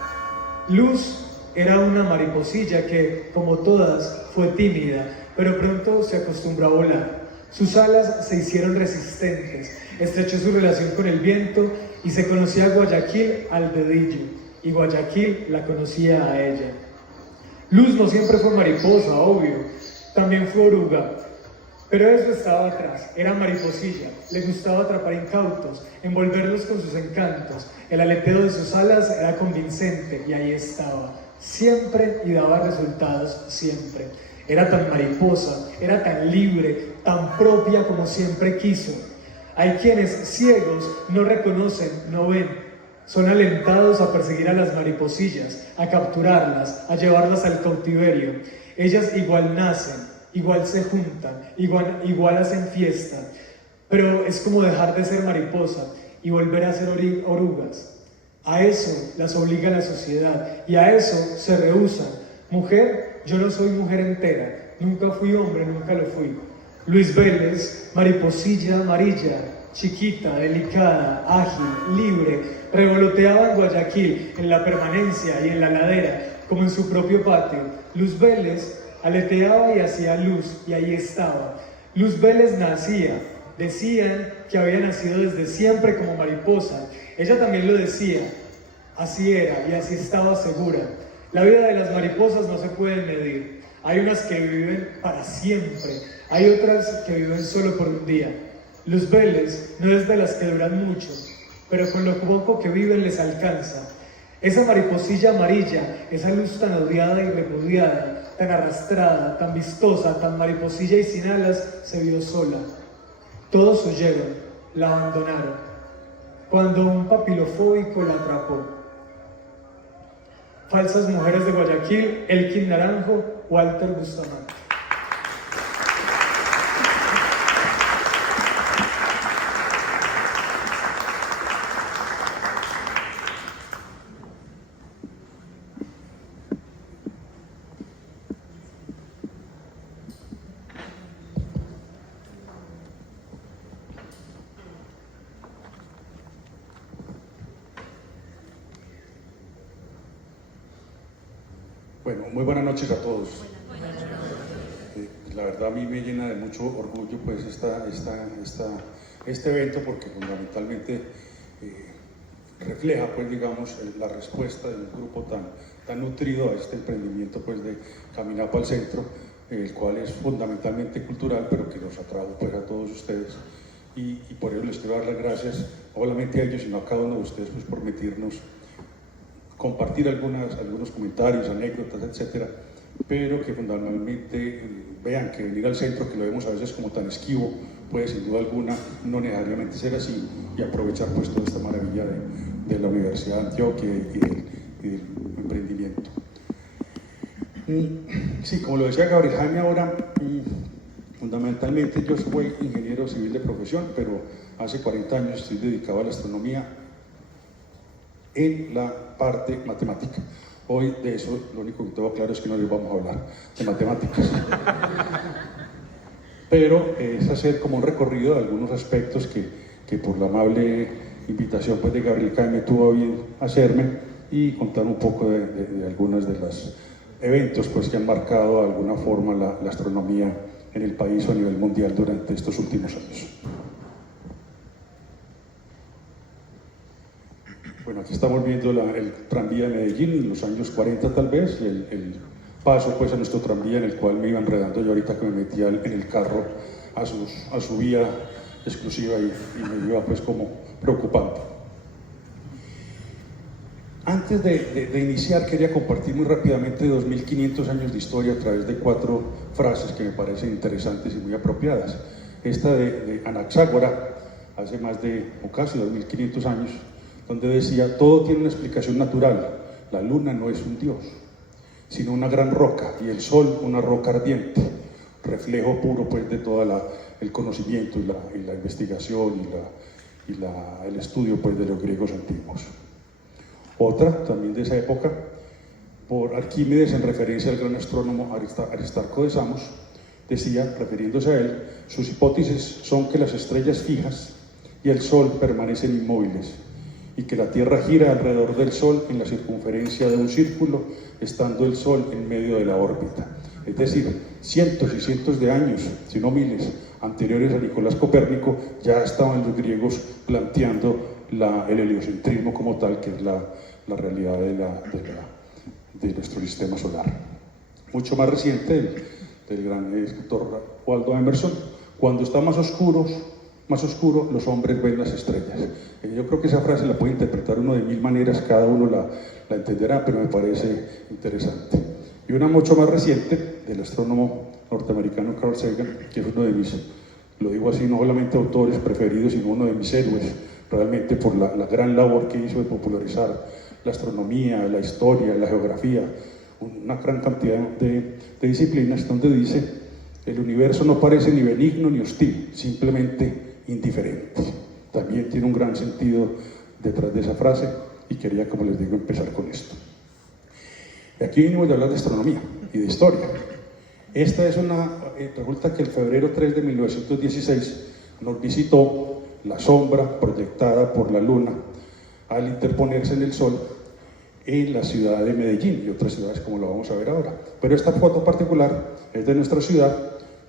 Luz era una mariposilla que, como todas, fue tímida, pero pronto se acostumbró a volar. Sus alas se hicieron resistentes, estrechó su relación con el viento y se conocía a Guayaquil al dedillo, y Guayaquil la conocía a ella. Luz no siempre fue mariposa, obvio, también fue oruga. Pero eso estaba atrás, era mariposilla, le gustaba atrapar incautos, envolverlos con sus encantos, el aleteo de sus alas era convincente y ahí estaba, siempre y daba resultados siempre. Era tan mariposa, era tan libre, tan propia como siempre quiso. Hay quienes ciegos no reconocen, no ven, son alentados a perseguir a las mariposillas, a capturarlas, a llevarlas al cautiverio. Ellas igual nacen, igual se juntan, igual hacen fiesta, pero es como dejar de ser mariposa y volver a ser orugas. A eso las obliga la sociedad y a eso se rehúsan. Mujer, yo no soy mujer entera, nunca fui hombre, nunca lo fui. Luis Vélez, mariposilla amarilla, chiquita, delicada, ágil, libre, revoloteaba en Guayaquil, en la Permanencia y en la ladera, como en su propio patio. Luz Vélez aleteaba y hacía luz, y ahí estaba. Luz Vélez nacía, decían que había nacido desde siempre como mariposa. Ella también lo decía, así era y así estaba segura. La vida de las mariposas no se puede medir. Hay unas que viven para siempre, hay otras que viven solo por un día. Luz Vélez no es de las que duran mucho, pero con lo poco que viven les alcanza. Esa mariposilla amarilla, esa luz tan odiada y repudiada, tan arrastrada, tan vistosa, tan mariposilla y sin alas, se vio sola. Todos huyeron, la abandonaron, cuando un papilofóbico la atrapó. Falsas mujeres de Guayaquil, Elkin Naranjo, Walter Bustamante. Bueno, muy buenas noches a todos. La verdad a mí me llena de mucho orgullo pues este evento porque fundamentalmente refleja pues digamos la respuesta de un grupo tan nutrido a este emprendimiento pues de Caminapa al Centro, el cual es fundamentalmente cultural pero que nos atrajo pues a todos ustedes y por ello les quiero dar las gracias no solamente a ellos sino a cada uno de ustedes pues por permitirnos compartir algunos comentarios, anécdotas, etcétera, pero que fundamentalmente vean que venir al centro, que lo vemos a veces como tan esquivo, puede sin duda alguna no necesariamente ser así y aprovechar pues toda esta maravilla de la Universidad de Antioquia y del emprendimiento. Sí, como lo decía Gabriel Jaime ahora, fundamentalmente yo soy ingeniero civil de profesión, pero hace 40 años estoy dedicado a la astronomía en la parte matemática. Hoy de eso lo único que tengo claro es que no les vamos a hablar de matemáticas. Pero es hacer como un recorrido de algunos aspectos que por la amable invitación pues, de Gabriel Jaime tuvo a bien hacerme y contar un poco de algunos de los eventos pues, que han marcado de alguna forma la astronomía en el país o a nivel mundial durante estos últimos años. Bueno, aquí estamos viendo el tranvía de Medellín en los años 40 tal vez, y el paso pues a nuestro tranvía en el cual me iba enredando yo ahorita que me metía en el carro a su vía exclusiva y me iba pues como preocupando. Antes de iniciar quería compartir muy rápidamente 2500 años de historia a través de 4 frases que me parecen interesantes y muy apropiadas. Esta de Anaxágora, hace más de o casi 2500 años, donde decía, todo tiene una explicación natural, la luna no es un dios, sino una gran roca, y el sol una roca ardiente, reflejo puro pues de todo el conocimiento y la investigación y el estudio pues de los griegos antiguos. Otra, también de esa época, por Arquímedes en referencia al gran astrónomo Aristarco de Samos, decía, refiriéndose a él, sus hipótesis son que las estrellas fijas y el sol permanecen inmóviles, y que la Tierra gira alrededor del Sol en la circunferencia de un círculo, estando el Sol en medio de la órbita. Es decir, cientos y cientos de años, si no miles, anteriores a Nicolás Copérnico, ya estaban los griegos planteando el heliocentrismo como tal, que es la realidad de nuestro sistema solar. Mucho más reciente, del gran escritor Waldo Emerson, Cuando está más oscuro, los hombres ven las estrellas. Yo creo que esa frase la puede interpretar uno de 1000 maneras, cada uno la entenderá, pero me parece interesante. Y una mucho más reciente, del astrónomo norteamericano Carl Sagan, que es uno de mis, lo digo así, no solamente autores preferidos, sino uno de mis héroes, realmente por la gran labor que hizo de popularizar la astronomía, la historia, la geografía, una gran cantidad de disciplinas, donde dice: el universo no parece ni benigno ni hostil, simplemente indiferente. También tiene un gran sentido detrás de esa frase y quería, como les digo, empezar con esto. Aquí venimos a hablar de astronomía y de historia. Esta es resulta que el febrero 3 de 1916 nos visitó la sombra proyectada por la luna al interponerse en el sol en la ciudad de Medellín y otras ciudades, como lo vamos a ver ahora. Pero esta foto particular es de nuestra ciudad,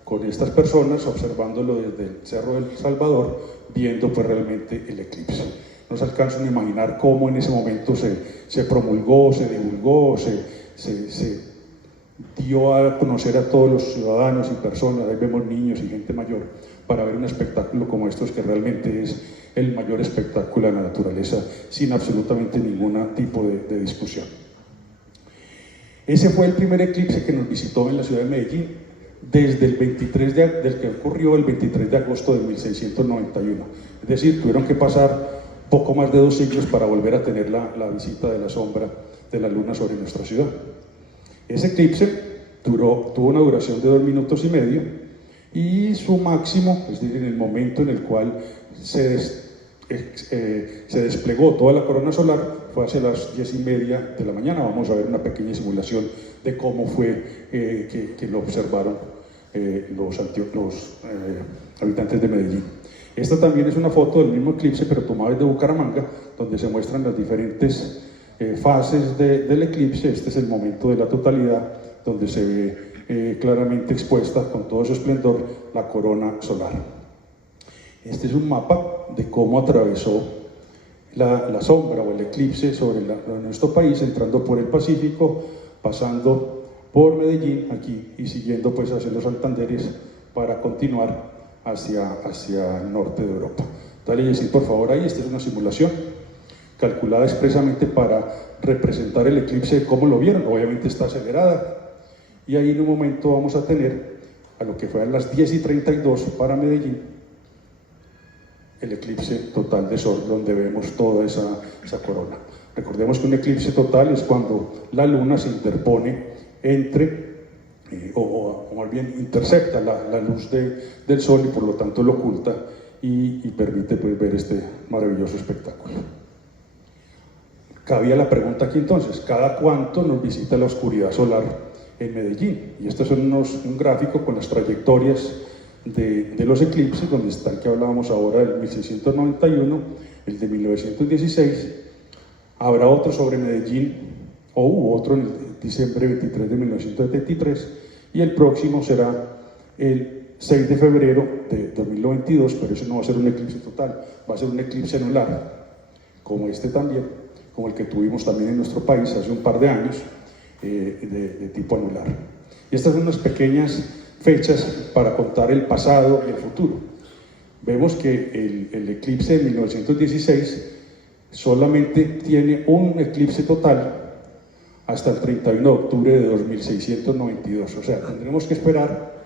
con estas personas observándolo desde el Cerro del Salvador, viendo pues realmente el eclipse. No se alcanzan a imaginar cómo en ese momento se promulgó, se divulgó, se dio a conocer a todos los ciudadanos y personas, ahí vemos niños y gente mayor, para ver un espectáculo como estos, que realmente es el mayor espectáculo de la naturaleza, sin absolutamente ningún tipo de discusión. Ese fue el primer eclipse que nos visitó en la ciudad de Medellín, desde el del que ocurrió el 23 de agosto de 1691. Es decir, tuvieron que pasar poco más de 2 siglos para volver a tener la visita de la sombra de la luna sobre nuestra ciudad. Ese eclipse tuvo una duración de 2 minutos y medio, y su máximo, es decir, en el momento en el cual se desplegó toda la corona solar, fue hacia las 10:30 de la mañana. Vamos a ver una pequeña simulación de cómo fue que lo observaron los habitantes de Medellín. Esta también es una foto del mismo eclipse, pero tomada desde Bucaramanga, donde se muestran las diferentes fases del eclipse. Este es el momento de la totalidad, donde se ve claramente expuesta con todo su esplendor la corona solar. Este es un mapa de cómo atravesó la sombra o el eclipse sobre nuestro país, entrando por el Pacífico, pasando por Medellín aquí y siguiendo pues hacia los Santanderes para continuar hacia el norte de Europa. Dale, Jessy, por favor, ahí. Esta es una simulación calculada expresamente para representar el eclipse, cómo lo vieron. Obviamente está acelerada, y ahí en un momento vamos a tener, a lo que fue a las 10:32 para Medellín, el eclipse total de sol, donde vemos toda esa corona. Recordemos que un eclipse total es cuando la luna se interpone entre, o más bien intercepta la luz del sol, y por lo tanto lo oculta y permite pues ver este maravilloso espectáculo. Cabía la pregunta aquí entonces: ¿cada cuánto nos visita la oscuridad solar en Medellín? Y estos son un gráfico con las trayectorias de los eclipses, donde está el que hablábamos ahora del 1691, el de 1916, habrá otro sobre Medellín, o hubo otro en el diciembre 23 de 1973, y el próximo será el 6 de febrero de 2022, pero ese no va a ser un eclipse total, va a ser un eclipse anular, como este también, como el que tuvimos también en nuestro país hace un par de años, de tipo anular. Y estas son unas pequeñas fechas para contar el pasado y el futuro. Vemos que el eclipse de 1916 solamente tiene un eclipse total hasta el 31 de octubre de 2692, o sea, tendremos que esperar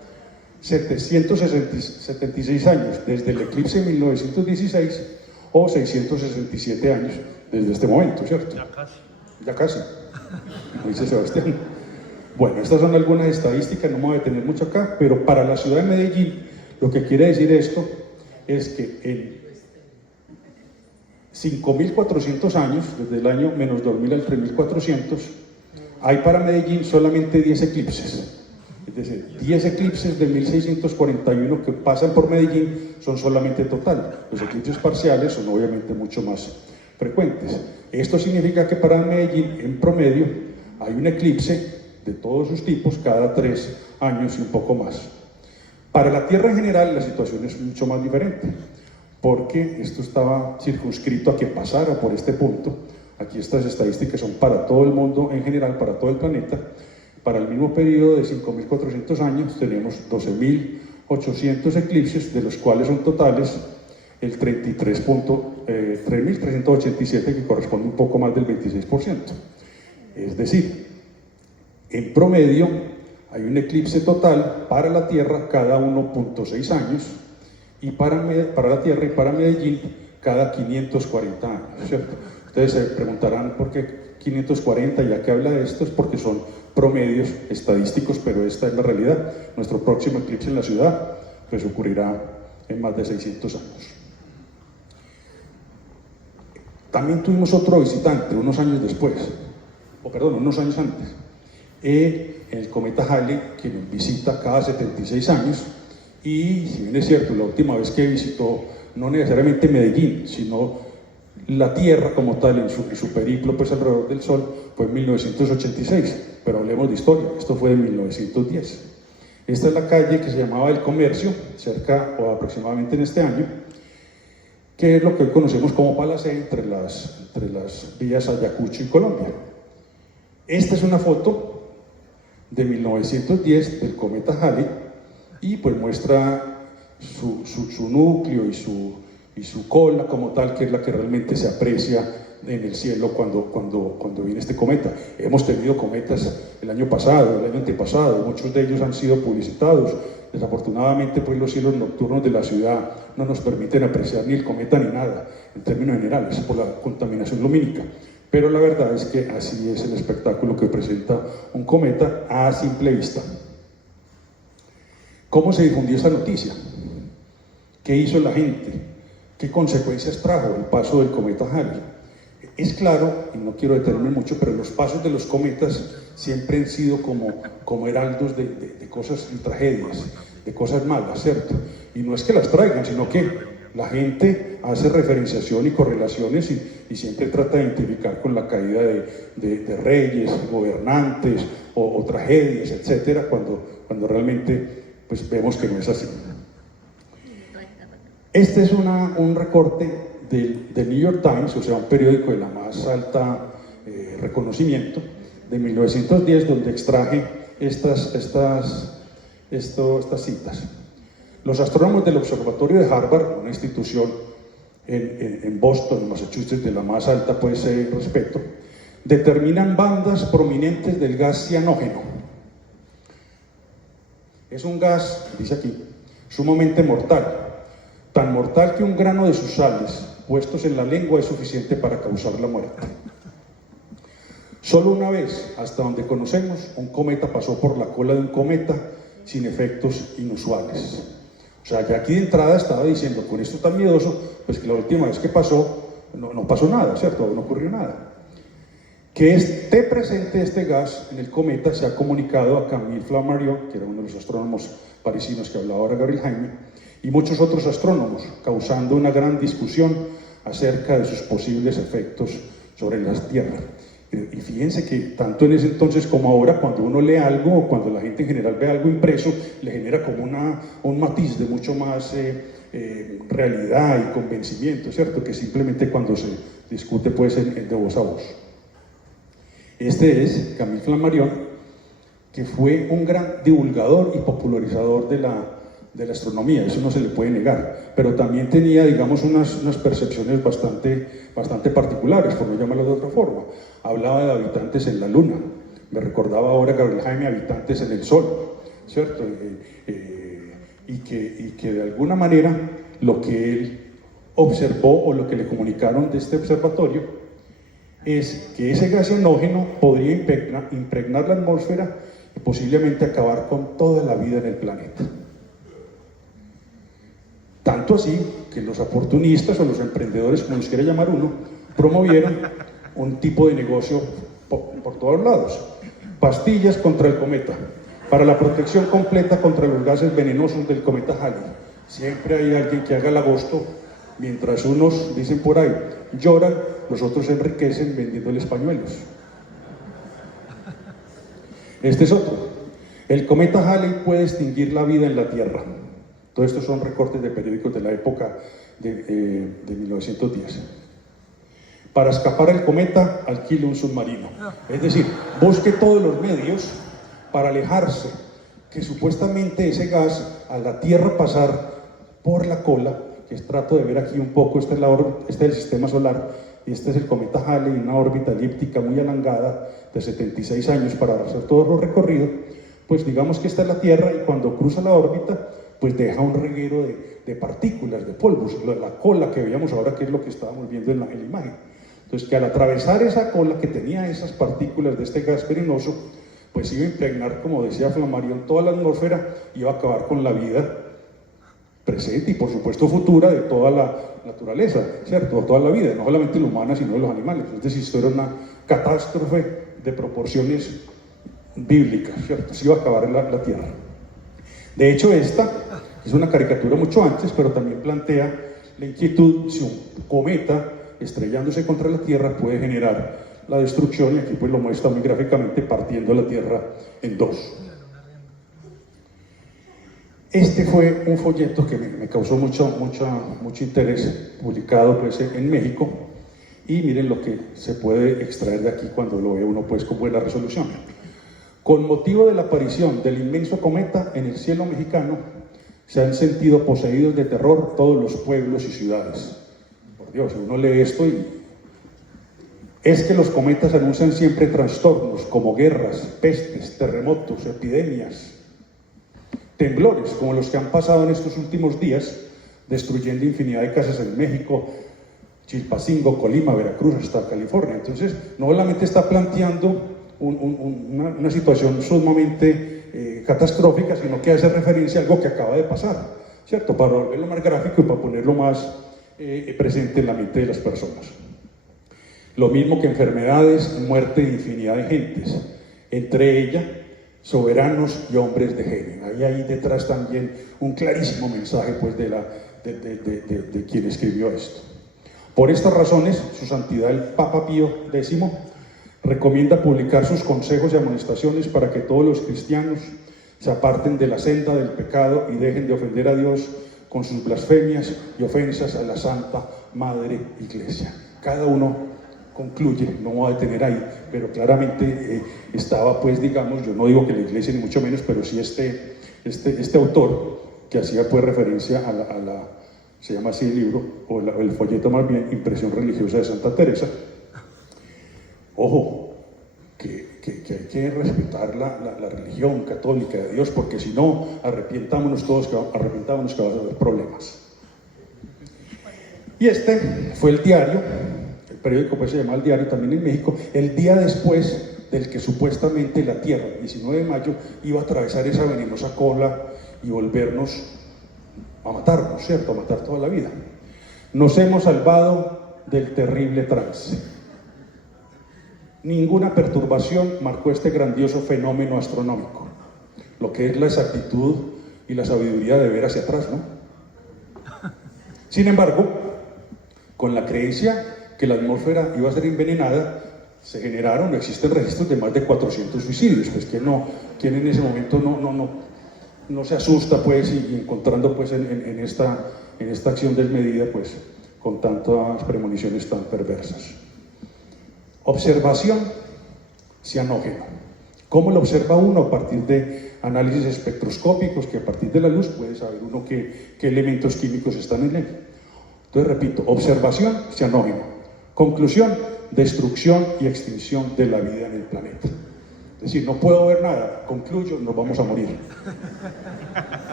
776 años desde el eclipse de 1916, o 667 años desde este momento, ¿cierto? Ya casi, como dice Sebastián. Bueno, estas son algunas estadísticas, no me voy a detener mucho acá, pero para la ciudad de Medellín, lo que quiere decir esto es que en 5.400 años, desde el año menos 2000 al 3.400, hay para Medellín solamente 10 eclipses. Es decir, 10 eclipses de 1641 que pasan por Medellín son solamente total. Los eclipses parciales son obviamente mucho más frecuentes. Esto significa que para Medellín, en promedio, hay un eclipse de todos sus tipos cada 3 años y un poco más. Para la Tierra en general la situación es mucho más diferente, porque esto estaba circunscrito a que pasara por este punto. Aquí estas estadísticas son para todo el mundo en general, para todo el planeta. Para el mismo periodo de 5.400 años tenemos 12.000 3.800 eclipses, de los cuales son totales el 3.387, que corresponde un poco más del 26%. Es decir, en promedio hay un eclipse total para la Tierra cada 1.6 años, y para la Tierra y para Medellín cada 540 años, ¿cierto? Ustedes se preguntarán por qué 540, ya que habla de esto, es porque son promedios estadísticos, pero esta es la realidad. Nuestro próximo eclipse en la ciudad pues ocurrirá en más de 600 años. También tuvimos otro visitante unos años después, unos años antes, el cometa Halley, que nos visita cada 76 años, y si bien es cierto, la última vez que visitó no necesariamente Medellín, sino la Tierra como tal en su periplo pues alrededor del Sol, fue en 1986, pero hablemos de historia, esto fue en 1910. Esta es la calle que se llamaba El Comercio, cerca o aproximadamente en este año, que es lo que hoy conocemos como Palacé, entre las vías Ayacucho y Colombia. Esta es una foto de 1910 del cometa Halley, y pues muestra su núcleo y su cola como tal, que es la que realmente se aprecia en el cielo cuando viene este cometa. Hemos tenido cometas el año pasado, el año antepasado, muchos de ellos han sido publicitados. Desafortunadamente pues los cielos nocturnos de la ciudad no nos permiten apreciar ni el cometa ni nada en términos generales por la contaminación lumínica, pero la verdad es que así es el espectáculo que presenta un cometa a simple vista. ¿Cómo se difundió esta noticia? ¿Qué hizo la gente? ¿Qué consecuencias trajo el paso del cometa Halley? Es claro, y no quiero detenerme mucho, pero los pasos de los cometas siempre han sido como heraldos de cosas y tragedias, de cosas malas, ¿cierto? Y no es que las traigan, sino que la gente hace referenciación y correlaciones y siempre trata de identificar con la caída de reyes, gobernantes o tragedias, etcétera, cuando realmente pues vemos que no es así. Este es un recorte del New York Times, o sea, un periódico de la más alta reconocimiento, de 1910, donde extraje estas citas. Los astrónomos del Observatorio de Harvard, una institución en Boston, Massachusetts, de la más alta pues, respeto, determinan bandas prominentes del gas cianógeno. Es un gas, dice aquí, sumamente mortal, tan mortal que un grano de sus sales puestos en la lengua es suficiente para causar la muerte. Solo una vez, hasta donde conocemos, un cometa pasó por la cola de un cometa sin efectos inusuales. O sea, ya aquí de entrada estaba diciendo, con esto tan miedoso, pues que la última vez que pasó, no pasó nada, ¿cierto? No ocurrió nada. Que esté presente este gas en el cometa se ha comunicado a Camille Flammarion, que era uno de los astrónomos parisinos que hablaba ahora Gabriel Jaime, y muchos otros astrónomos, causando una gran discusión acerca de sus posibles efectos sobre la Tierra. Y fíjense que tanto en ese entonces como ahora, cuando uno lee algo o cuando la gente en general ve algo impreso, le genera como un matiz de mucho más realidad y convencimiento, ¿cierto? Que simplemente cuando se discute pues de voz a voz. Este es Camille Flammarion, que fue un gran divulgador y popularizador de la astronomía, eso no se le puede negar, pero también tenía, digamos, unas percepciones bastante particulares, por no llamarlo de otra forma. Hablaba de habitantes en la Luna, me recordaba ahora Gabriel Jaime, habitantes en el Sol, ¿cierto? Y que de alguna manera lo que él observó o lo que le comunicaron de este observatorio es que ese gas cianógeno podría impregnar la atmósfera y posiblemente acabar con toda la vida en el planeta. Tanto así que los oportunistas o los emprendedores, como los quiera llamar uno, promovieron un tipo de negocio por todos lados. Pastillas contra el cometa, para la protección completa contra los gases venenosos del cometa Halley. Siempre hay alguien que haga el agosto, mientras unos, dicen por ahí, lloran, los otros se enriquecen vendiéndoles pañuelos. Este es otro. El cometa Halley puede extinguir la vida en la Tierra. Todos estos son recortes de periódicos de la época de 1910. Para escapar al cometa, alquile un submarino. Es decir, busque todos los medios para alejarse, que supuestamente ese gas, a la Tierra pasar por la cola, que trato de ver aquí un poco, este es el sistema solar, y este es el cometa Halley, una órbita elíptica muy alongada de 76 años para hacer todo el recorrido, pues digamos que esta es la Tierra y cuando cruza la órbita, pues deja un reguero de partículas, de polvos, la cola que veíamos ahora, que es lo que estábamos viendo en la imagen. Entonces, que al atravesar esa cola que tenía esas partículas de este gas venenoso, pues iba a impregnar, como decía Flammarion, toda la atmósfera, iba a acabar con la vida presente y por supuesto futura de toda la naturaleza, ¿cierto? Toda la vida, no solamente la humana, sino de los animales. Es decir, esto era una catástrofe de proporciones bíblicas, ¿cierto? Se iba a acabar la Tierra. De hecho, esta es una caricatura mucho antes, pero también plantea la inquietud si un cometa estrellándose contra la Tierra puede generar la destrucción, y aquí pues lo muestra muy gráficamente partiendo la Tierra en dos. Este fue un folleto que me causó mucho interés, publicado pues en México, y miren lo que se puede extraer de aquí cuando lo ve uno pues con buena resolución. Con motivo de la aparición del inmenso cometa en el cielo mexicano, se han sentido poseídos de terror todos los pueblos y ciudades. Por Dios, uno lee esto y es que los cometas anuncian siempre trastornos como guerras, pestes, terremotos, epidemias, temblores como los que han pasado en estos últimos días, destruyendo infinidad de casas en México, Chilpancingo, Colima, Veracruz, hasta California. Entonces, no solamente está planteando una situación sumamente catastrófica, sino que hace referencia a algo que acaba de pasar, ¿cierto? Para volverlo más gráfico y para ponerlo más presente en la mente de las personas. Lo mismo que enfermedades, muerte de infinidad de gentes, entre ellas soberanos y hombres de genio. Ahí detrás también un clarísimo mensaje pues, de quien escribió esto. Por estas razones, su santidad el Papa Pío X recomienda publicar sus consejos y amonestaciones para que todos los cristianos se aparten de la senda del pecado y dejen de ofender a Dios con sus blasfemias y ofensas a la Santa Madre Iglesia. Cada uno concluye, no voy a detener ahí, pero claramente estaba pues digamos, yo no digo que la Iglesia ni mucho menos, pero sí este autor que hacía pues referencia a la se llama así el libro, o el folleto más bien, Impresión Religiosa de Santa Teresa. Ojo, que hay que respetar la religión católica de Dios, porque si no, arrepientámonos que va a haber problemas. Y este fue el diario, el periódico pues se llama El Diario también en México, el día después del que supuestamente la Tierra, el 19 de mayo, iba a atravesar esa venenosa cola y volvernos a matarnos, ¿cierto? A matar toda la vida. Nos hemos salvado del terrible trance. Ninguna perturbación marcó este grandioso fenómeno astronómico, lo que es la exactitud y la sabiduría de ver hacia atrás, ¿no? Sin embargo, con la creencia que la atmósfera iba a ser envenenada, existen registros de más de 400 suicidios, pues quien en ese momento no se asusta pues y encontrando pues en esta acción desmedida pues con tantas premoniciones tan perversas. Observación cianógena. ¿Cómo lo observa uno? A partir de análisis espectroscópicos, que a partir de la luz puede saber uno qué elementos químicos están en él. Entonces repito, observación cianógena. Conclusión, destrucción y extinción de la vida en el planeta. Es decir, no puedo ver nada, concluyo, nos vamos a morir.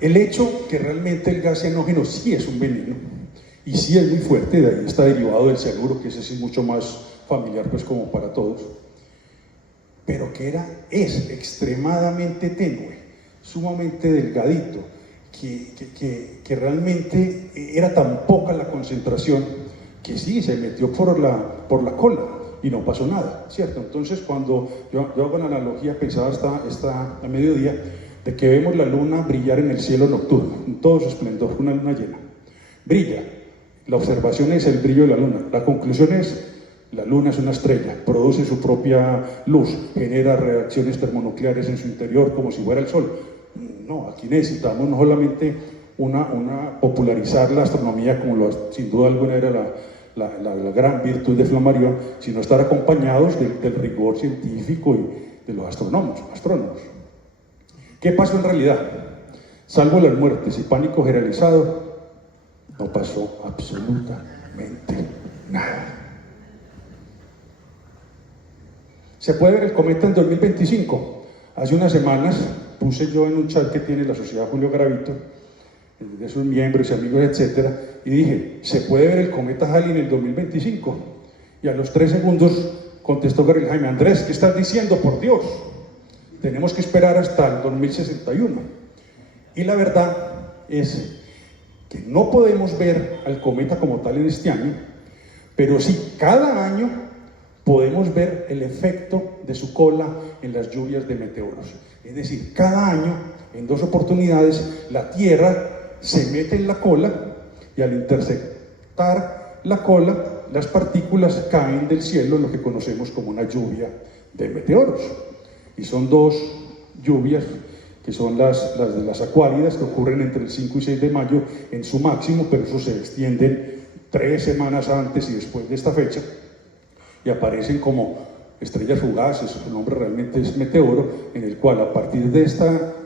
El hecho que realmente el gas cianógeno sí es un veneno, y sí es muy fuerte, de ahí está derivado del cianuro, que ese sí es mucho más familiar pues como para todos, pero que es extremadamente tenue, sumamente delgadito, que realmente era tan poca la concentración que sí, se metió por la cola y no pasó nada, ¿cierto? Entonces cuando yo hago la analogía, pensaba a mediodía, de que vemos la luna brillar en el cielo nocturno, en todo su esplendor, una luna llena, brilla. La observación es el brillo de la luna. La conclusión es, la luna es una estrella, produce su propia luz, genera reacciones termonucleares en su interior como si fuera el sol. No, aquí necesitamos no solamente popularizar la astronomía, como sin duda alguna era la gran virtud de Flammarion, sino estar acompañados del rigor científico y de los astrónomos. ¿Qué pasó en realidad? Salvo las muertes y pánico generalizado, no pasó absolutamente nada. ¿Se puede ver el cometa en 2025? Hace unas semanas puse yo en un chat que tiene la Sociedad Julio Garavito, de sus miembros y amigos, etcétera, y dije, ¿se puede ver el cometa Halley en el 2025? Y a los 3 segundos contestó Gabriel Jaime, Andrés, ¿qué estás diciendo? Por Dios, tenemos que esperar hasta el 2061. Y la verdad es que no podemos ver al cometa como tal en este año, pero sí cada año podemos ver el efecto de su cola en las lluvias de meteoros. Es decir, cada año, en 2 oportunidades, la Tierra se mete en la cola y al interceptar la cola, las partículas caen del cielo en lo que conocemos como una lluvia de meteoros. Y son 2 lluvias que son las de las acuáridas, que ocurren entre el 5 y 6 de mayo en su máximo, pero eso se extienden 3 semanas antes y después de esta fecha, y aparecen como estrellas fugaces. Su nombre realmente es meteoro, en el cual a partir de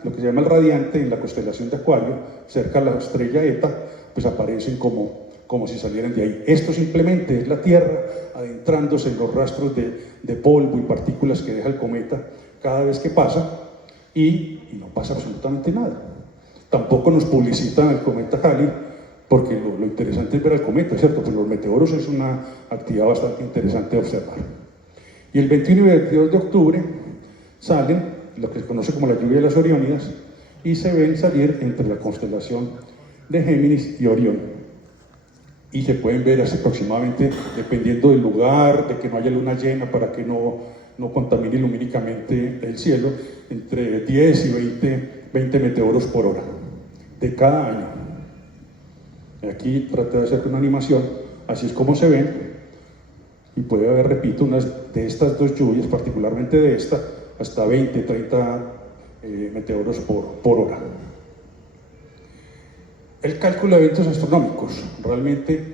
lo que se llama el radiante en la constelación de Acuario, cerca de la estrella Eta, pues aparecen como si salieran de ahí. Esto simplemente es la Tierra adentrándose en los rastros de polvo y partículas que deja el cometa cada vez que pasa, y no pasa absolutamente nada. Tampoco nos publicitan el cometa Halley, porque lo interesante es ver al cometa, ¿cierto? Pues los meteoros es una actividad bastante interesante de observar. Y el 21 y 22 de octubre salen lo que se conoce como la lluvia de las Oriónidas, y se ven salir entre la constelación de Géminis y Orión. Y se pueden ver así aproximadamente, dependiendo del lugar, de que no haya luna llena para que no contamine lumínicamente el cielo, entre 10 y 20 meteoros por hora, de cada año. Aquí traté de hacer una animación, así es como se ven, y puede haber, repito, unas de estas 2 lluvias, particularmente de esta, hasta 20, 30 meteoros por hora. El cálculo de eventos astronómicos realmente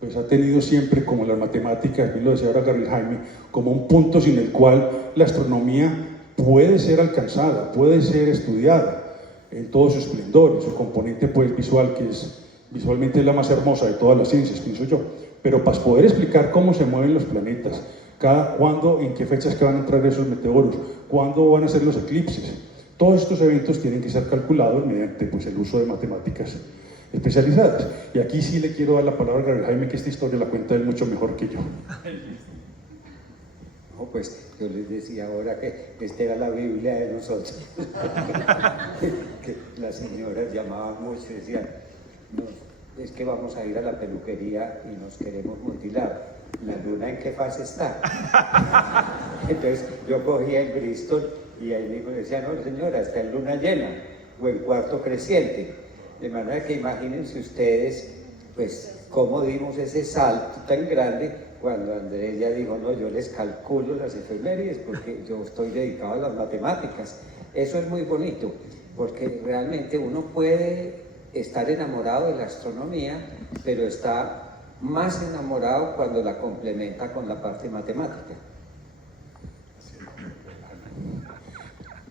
pues ha tenido siempre, como las matemáticas, y lo decía ahora Gabriel Jaime, como un punto sin el cual la astronomía puede ser alcanzada, puede ser estudiada en todo su esplendor, en su componente pues visual, que visualmente es la más hermosa de todas las ciencias, pienso yo. Pero para poder explicar cómo se mueven los planetas, cuándo, en qué fechas que van a entrar esos meteoros, cuándo van a ser los eclipses, todos estos eventos tienen que ser calculados mediante pues, el uso de matemáticas especializadas. Y aquí sí le quiero dar la palabra a Gabriel Jaime, que esta historia la cuenta él mucho mejor que yo. No, pues yo les decía ahora que esta era la Biblia de nosotros. Que las señoras llamaban mucho y decían, no, es que vamos a ir a la peluquería y nos queremos mutilar. ¿La luna en qué fase está? Entonces yo cogía el Bristol y ahí mismo decía, no señora, está en luna llena o en cuarto creciente. De manera que imagínense ustedes, pues, cómo dimos ese salto tan grande cuando Andrés ya dijo, no, yo les calculo las efemérides porque yo estoy dedicado a las matemáticas. Eso es muy bonito, porque realmente uno puede estar enamorado de la astronomía, pero está más enamorado cuando la complementa con la parte matemática.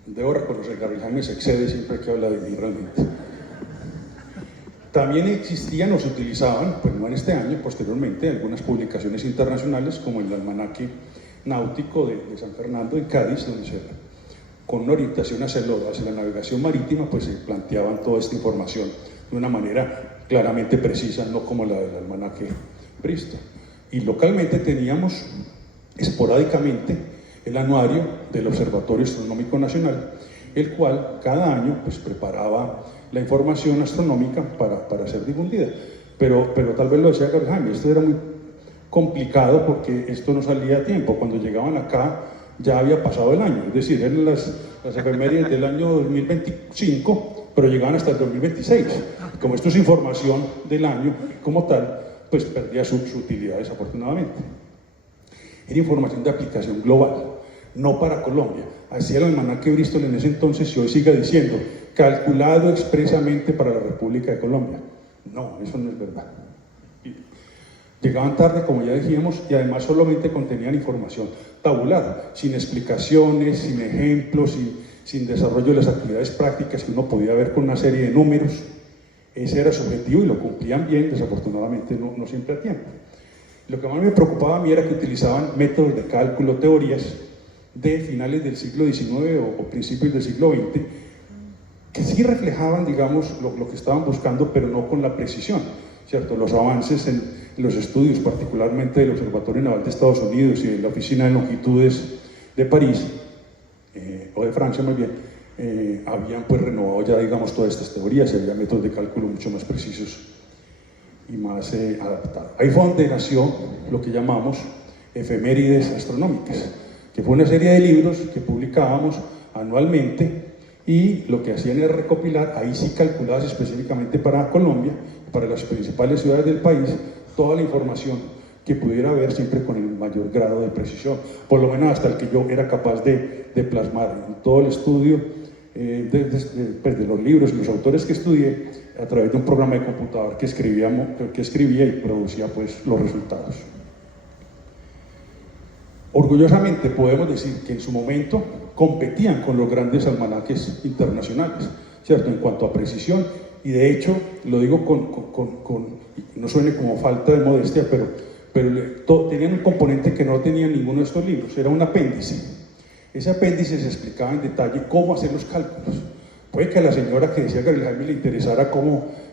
Debo reconocer que Gabriel Jaime se excede siempre que habla de mí realmente. También existían o se utilizaban, pues no en este año, posteriormente, algunas publicaciones internacionales como el Almanaque Náutico de San Fernando en Cádiz, donde con una orientación hacia la navegación marítima, pues se planteaban toda esta información de una manera claramente precisa, no como la del Almanaque Bristol. Y localmente teníamos esporádicamente el anuario del Observatorio Astronómico Nacional, el cual cada año pues preparaba la información astronómica para ser difundida. Pero tal vez lo decía Gabriel Jaime, esto era muy complicado porque esto no salía a tiempo. Cuando llegaban acá ya había pasado el año, es decir, eran las efemérides del año 2025, pero llegaban hasta el 2026. Como esto es información del año como tal, pues perdía su utilidad desafortunadamente. Era información de aplicación global, no para Colombia. Así el Almanaque Bristol en ese entonces, y hoy siga diciendo, calculado expresamente para la República de Colombia. No, eso no es verdad. Llegaban tarde, como ya decíamos, y además solamente contenían información tabular, sin explicaciones, sin ejemplos, sin desarrollo de las actividades prácticas que uno podía ver con una serie de números. Ese era su objetivo y lo cumplían bien, desafortunadamente no siempre a tiempo. Lo que más me preocupaba a mí era que utilizaban métodos de cálculo, teorías de finales del siglo XIX o principios del siglo XX, que sí reflejaban, digamos, lo que estaban buscando, pero no con la precisión, ¿cierto? Los avances en los estudios, particularmente del Observatorio Naval de Estados Unidos y de la Oficina de Longitudes de París, o de Francia más bien, habían pues renovado ya, digamos, todas estas teorías y había métodos de cálculo mucho más precisos y más adaptados. Ahí fue donde nació lo que llamamos efemérides astronómicas, que fue una serie de libros que publicábamos anualmente y lo que hacían era recopilar, ahí sí calculadas específicamente para Colombia, para las principales ciudades del país, toda la información que pudiera haber, siempre con el mayor grado de precisión, por lo menos hasta el que yo era capaz de plasmar en todo el estudio de los libros y los autores que estudié a través de un programa de computador que escribía y producía pues los resultados. Orgullosamente podemos decir que en su momento competían con los grandes almanaques internacionales, ¿cierto? En cuanto a precisión, y de hecho, lo digo no suene como falta de modestia, pero tenían un componente que no tenía ninguno de estos libros, era un apéndice. Ese apéndice se explicaba en detalle cómo hacer los cálculos. Puede que a la señora que decía Gabriel Jaime le interesara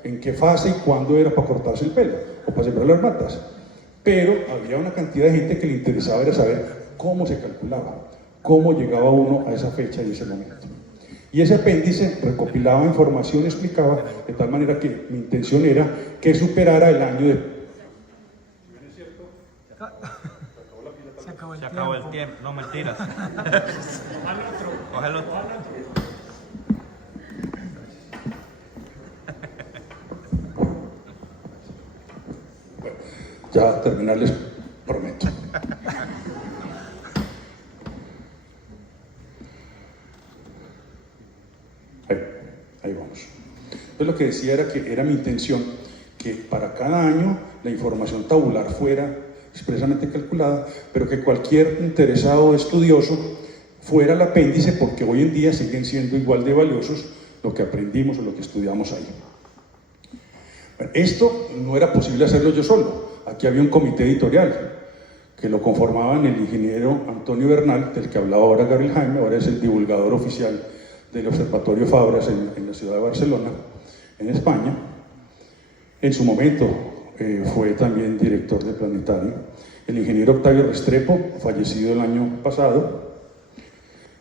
en qué fase y cuándo era para cortarse el pelo o para sembrar las matas, pero había una cantidad de gente que le interesaba era saber cómo se calculaba, cómo llegaba uno a esa fecha y ese momento. Y ese apéndice recopilaba información, explicaba, de tal manera que mi intención era que superara el año de... Se acabó el tiempo. No, mentiras. Cógelo. Bueno, ya terminar les prometo. Ahí vamos. Entonces lo que decía era que era mi intención que para cada año la información tabular fuera expresamente calculada, pero que cualquier interesado o estudioso fuera el apéndice, porque hoy en día siguen siendo igual de valiosos lo que aprendimos o lo que estudiamos ahí. Bueno, esto no era posible hacerlo yo solo. Aquí había un comité editorial que lo conformaban el ingeniero Antonio Bernal, del que hablaba ahora Gabriel Jaime, ahora es el divulgador oficial del Observatorio Fabras en la ciudad de Barcelona, en España. En su momento fue también director de Planetario. El ingeniero Octavio Restrepo, fallecido el año pasado.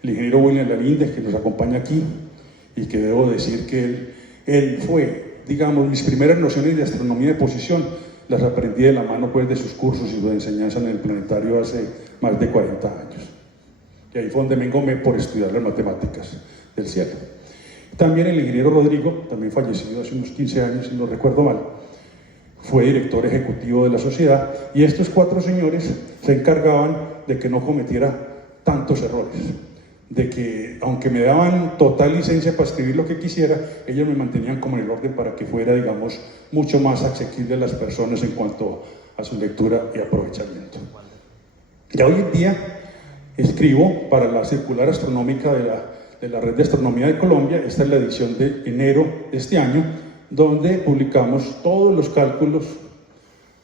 El ingeniero William Lalinde, que nos acompaña aquí, y que debo decir que él fue, digamos, mis primeras nociones de astronomía de posición, las aprendí de la mano pues de sus cursos y de enseñanza en el Planetario hace más de 40 años. Y ahí fue donde me engomé por estudiar las matemáticas del cielo. También el ingeniero Rodrigo, también fallecido hace unos 15 años, si no recuerdo mal, fue director ejecutivo de la sociedad, y estos 4 señores se encargaban de que no cometiera tantos errores, de que aunque me daban total licencia para escribir lo que quisiera, ellos me mantenían como en el orden para que fuera, digamos, mucho más asequible a las personas en cuanto a su lectura y aprovechamiento. Ya hoy en día escribo para la circular astronómica de la Red de Astronomía de Colombia. Esta es la edición de enero de este año, donde publicamos todos los cálculos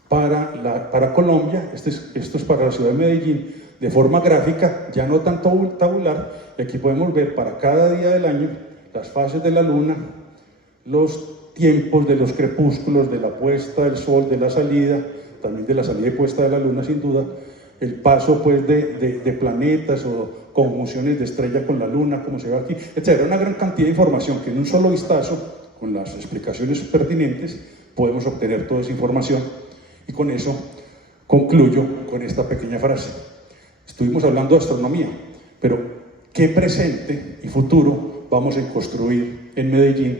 para Colombia. Esto es para la ciudad de Medellín, de forma gráfica, ya no tanto tabular, y aquí podemos ver para cada día del año las fases de la luna, los tiempos de los crepúsculos, de la puesta del sol, de la salida, también de la salida y puesta de la luna sin duda, el paso pues de planetas o conjunciones de estrella con la luna, como se ve aquí, etc. Una gran cantidad de información que en un solo vistazo, con las explicaciones pertinentes, podemos obtener toda esa información. Y con eso concluyo con esta pequeña frase. Estuvimos hablando de astronomía, pero ¿qué presente y futuro vamos a construir en Medellín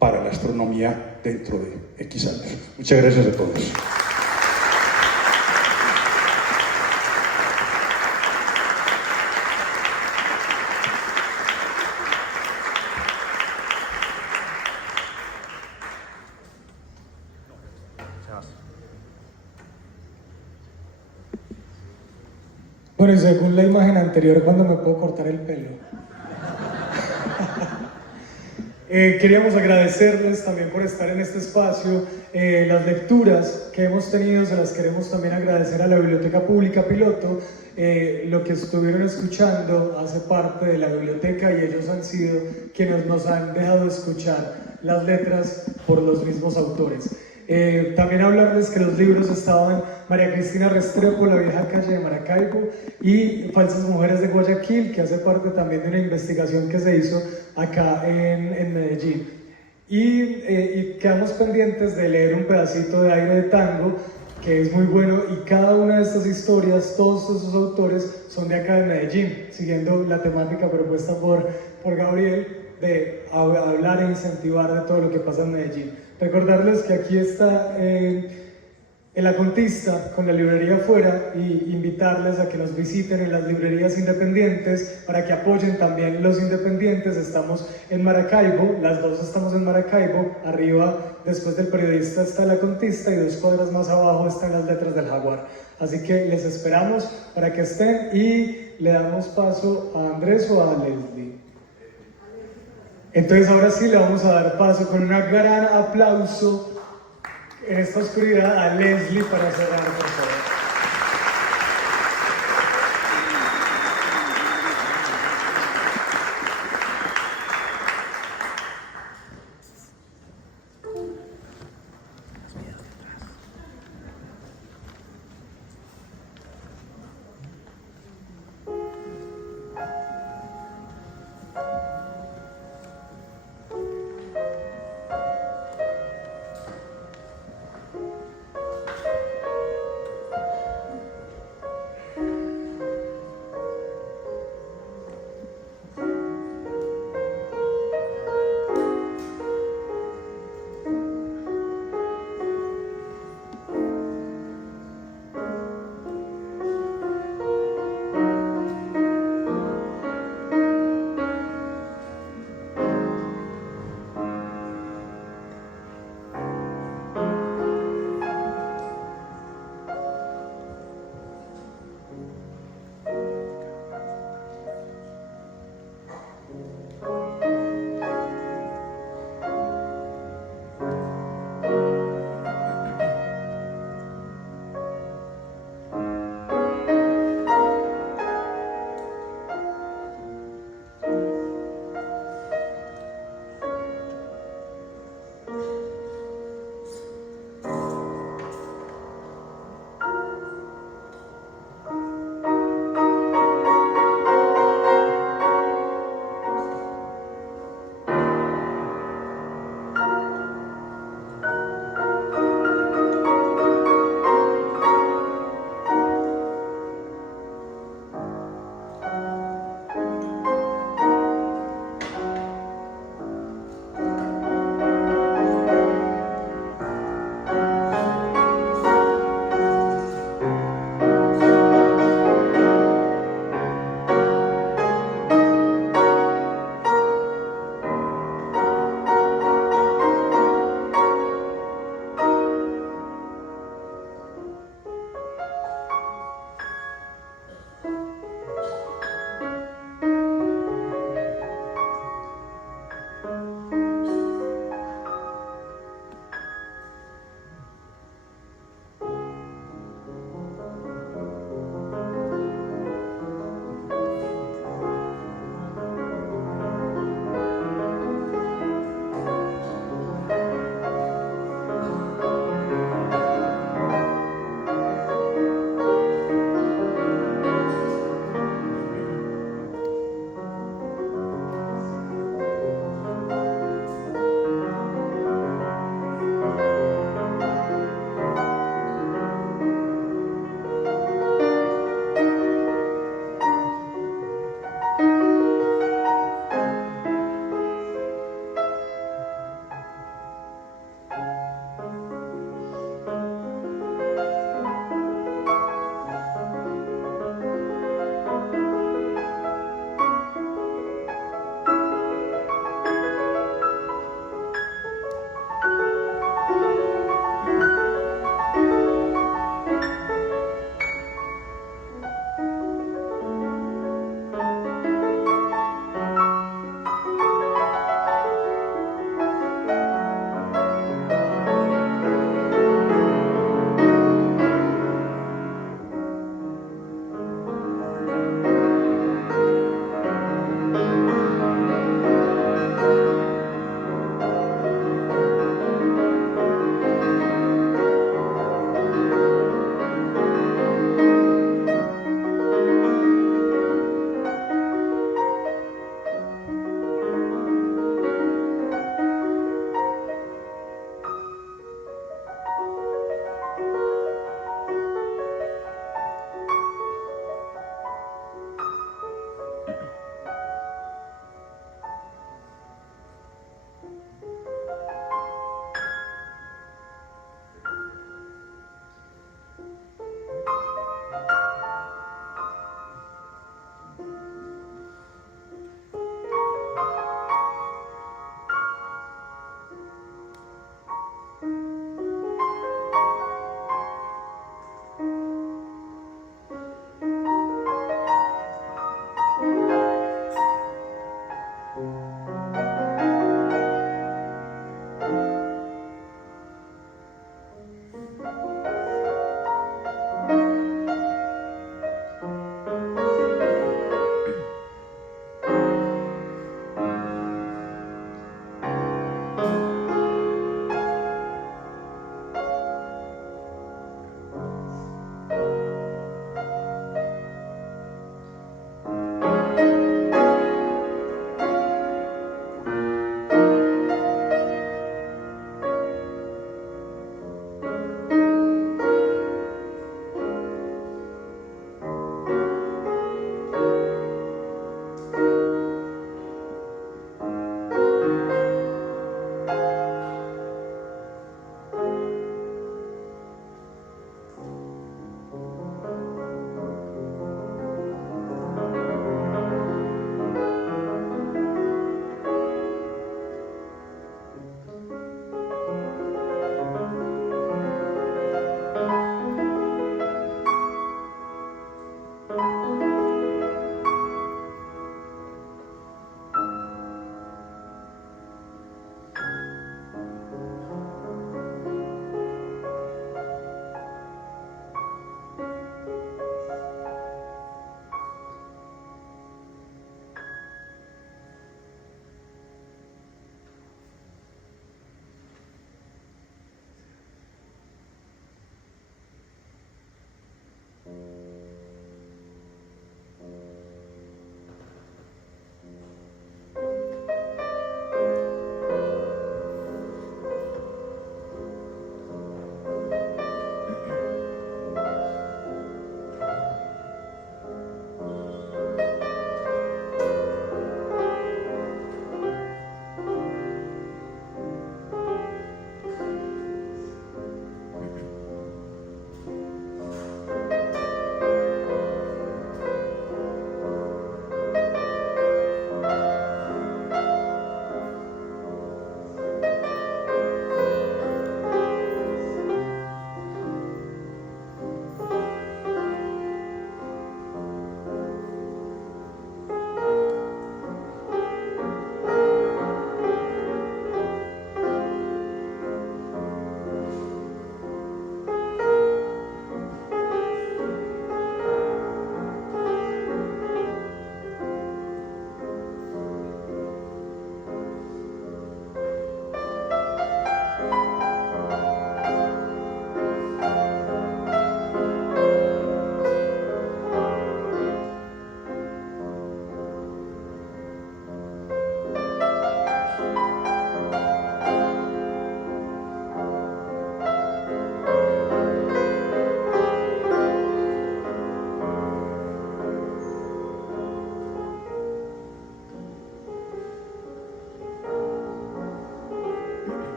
para la astronomía dentro de X años? Muchas gracias a todos. Bueno, y según la imagen anterior, ¿cuándo me puedo cortar el pelo? Queríamos agradecerles también por estar en este espacio. Las lecturas que hemos tenido se las queremos también agradecer a la Biblioteca Pública Piloto. Lo que estuvieron escuchando hace parte de la biblioteca y ellos han sido quienes nos han dejado escuchar las letras por los mismos autores. También hablarles que los libros estaban María Cristina Restrepo, La vieja calle de Maracaibo, y Falsas mujeres de Guayaquil, que hace parte también de una investigación que se hizo acá en Medellín. Y quedamos pendientes de leer un pedacito de Aire de Tango, que es muy bueno, y cada una de estas historias, todos esos autores son de acá de Medellín, siguiendo la temática propuesta por Gabriel de hablar e incentivar de todo lo que pasa en Medellín. Recordarles que aquí está el Acontista con la librería afuera, y invitarles a que nos visiten en las librerías independientes para que apoyen también los independientes. Estamos en Maracaibo, las dos estamos en Maracaibo, arriba después del Periodista está el Acontista y 2 cuadras más abajo están las Letras del Jaguar. Así que les esperamos para que estén, y le damos paso a Andrés o a Leslie. Entonces ahora sí le vamos a dar paso con un gran aplauso en esta oscuridad a Leslie para cerrar, por favor.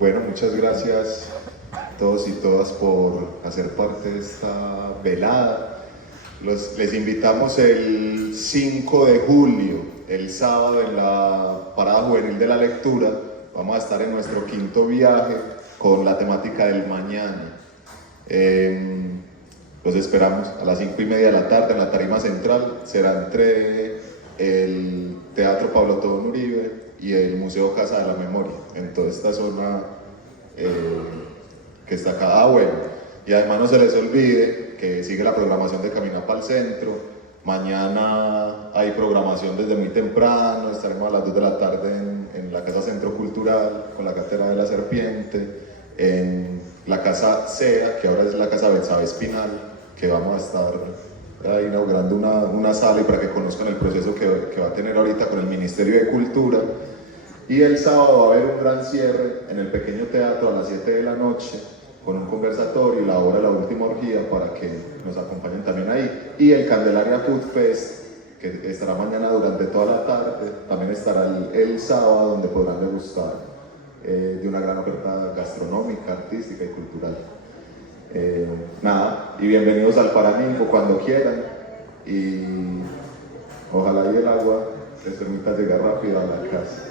Bueno, muchas gracias a todos y todas por hacer parte de esta velada. Les invitamos el 5 de julio, el sábado, en la Parada Juvenil de la Lectura. Vamos a estar en nuestro quinto viaje con la temática del mañana. Los esperamos a las 5:30 de la tarde en la tarima central. Será entre el Teatro Pablo Tobón Uribe y el Museo Casa de la Memoria, en toda esta zona que está acá. Bueno, y además no se les olvide que sigue la programación de Camina para el Centro. Mañana hay programación desde muy temprano, estaremos a las 2 de la tarde en la Casa Centro Cultural con la Cátedra de la Serpiente, en la Casa SEA, que ahora es la Casa Betsabe Espinal, que vamos a estar inaugurando una sala y para que conozcan el proceso que va a tener ahorita con el Ministerio de Cultura. Y el sábado va a haber un gran cierre en el pequeño teatro a las 7 de la noche con un conversatorio y la obra La Última Orgía para que nos acompañen también ahí. Y el Candelaria Food Fest que estará mañana durante toda la tarde. También estará el sábado, donde podrán degustar de una gran oferta gastronómica, artística y cultural. Nada, y bienvenidos al Paraninfo cuando quieran, y ojalá y el agua les permita llegar rápido a la casa.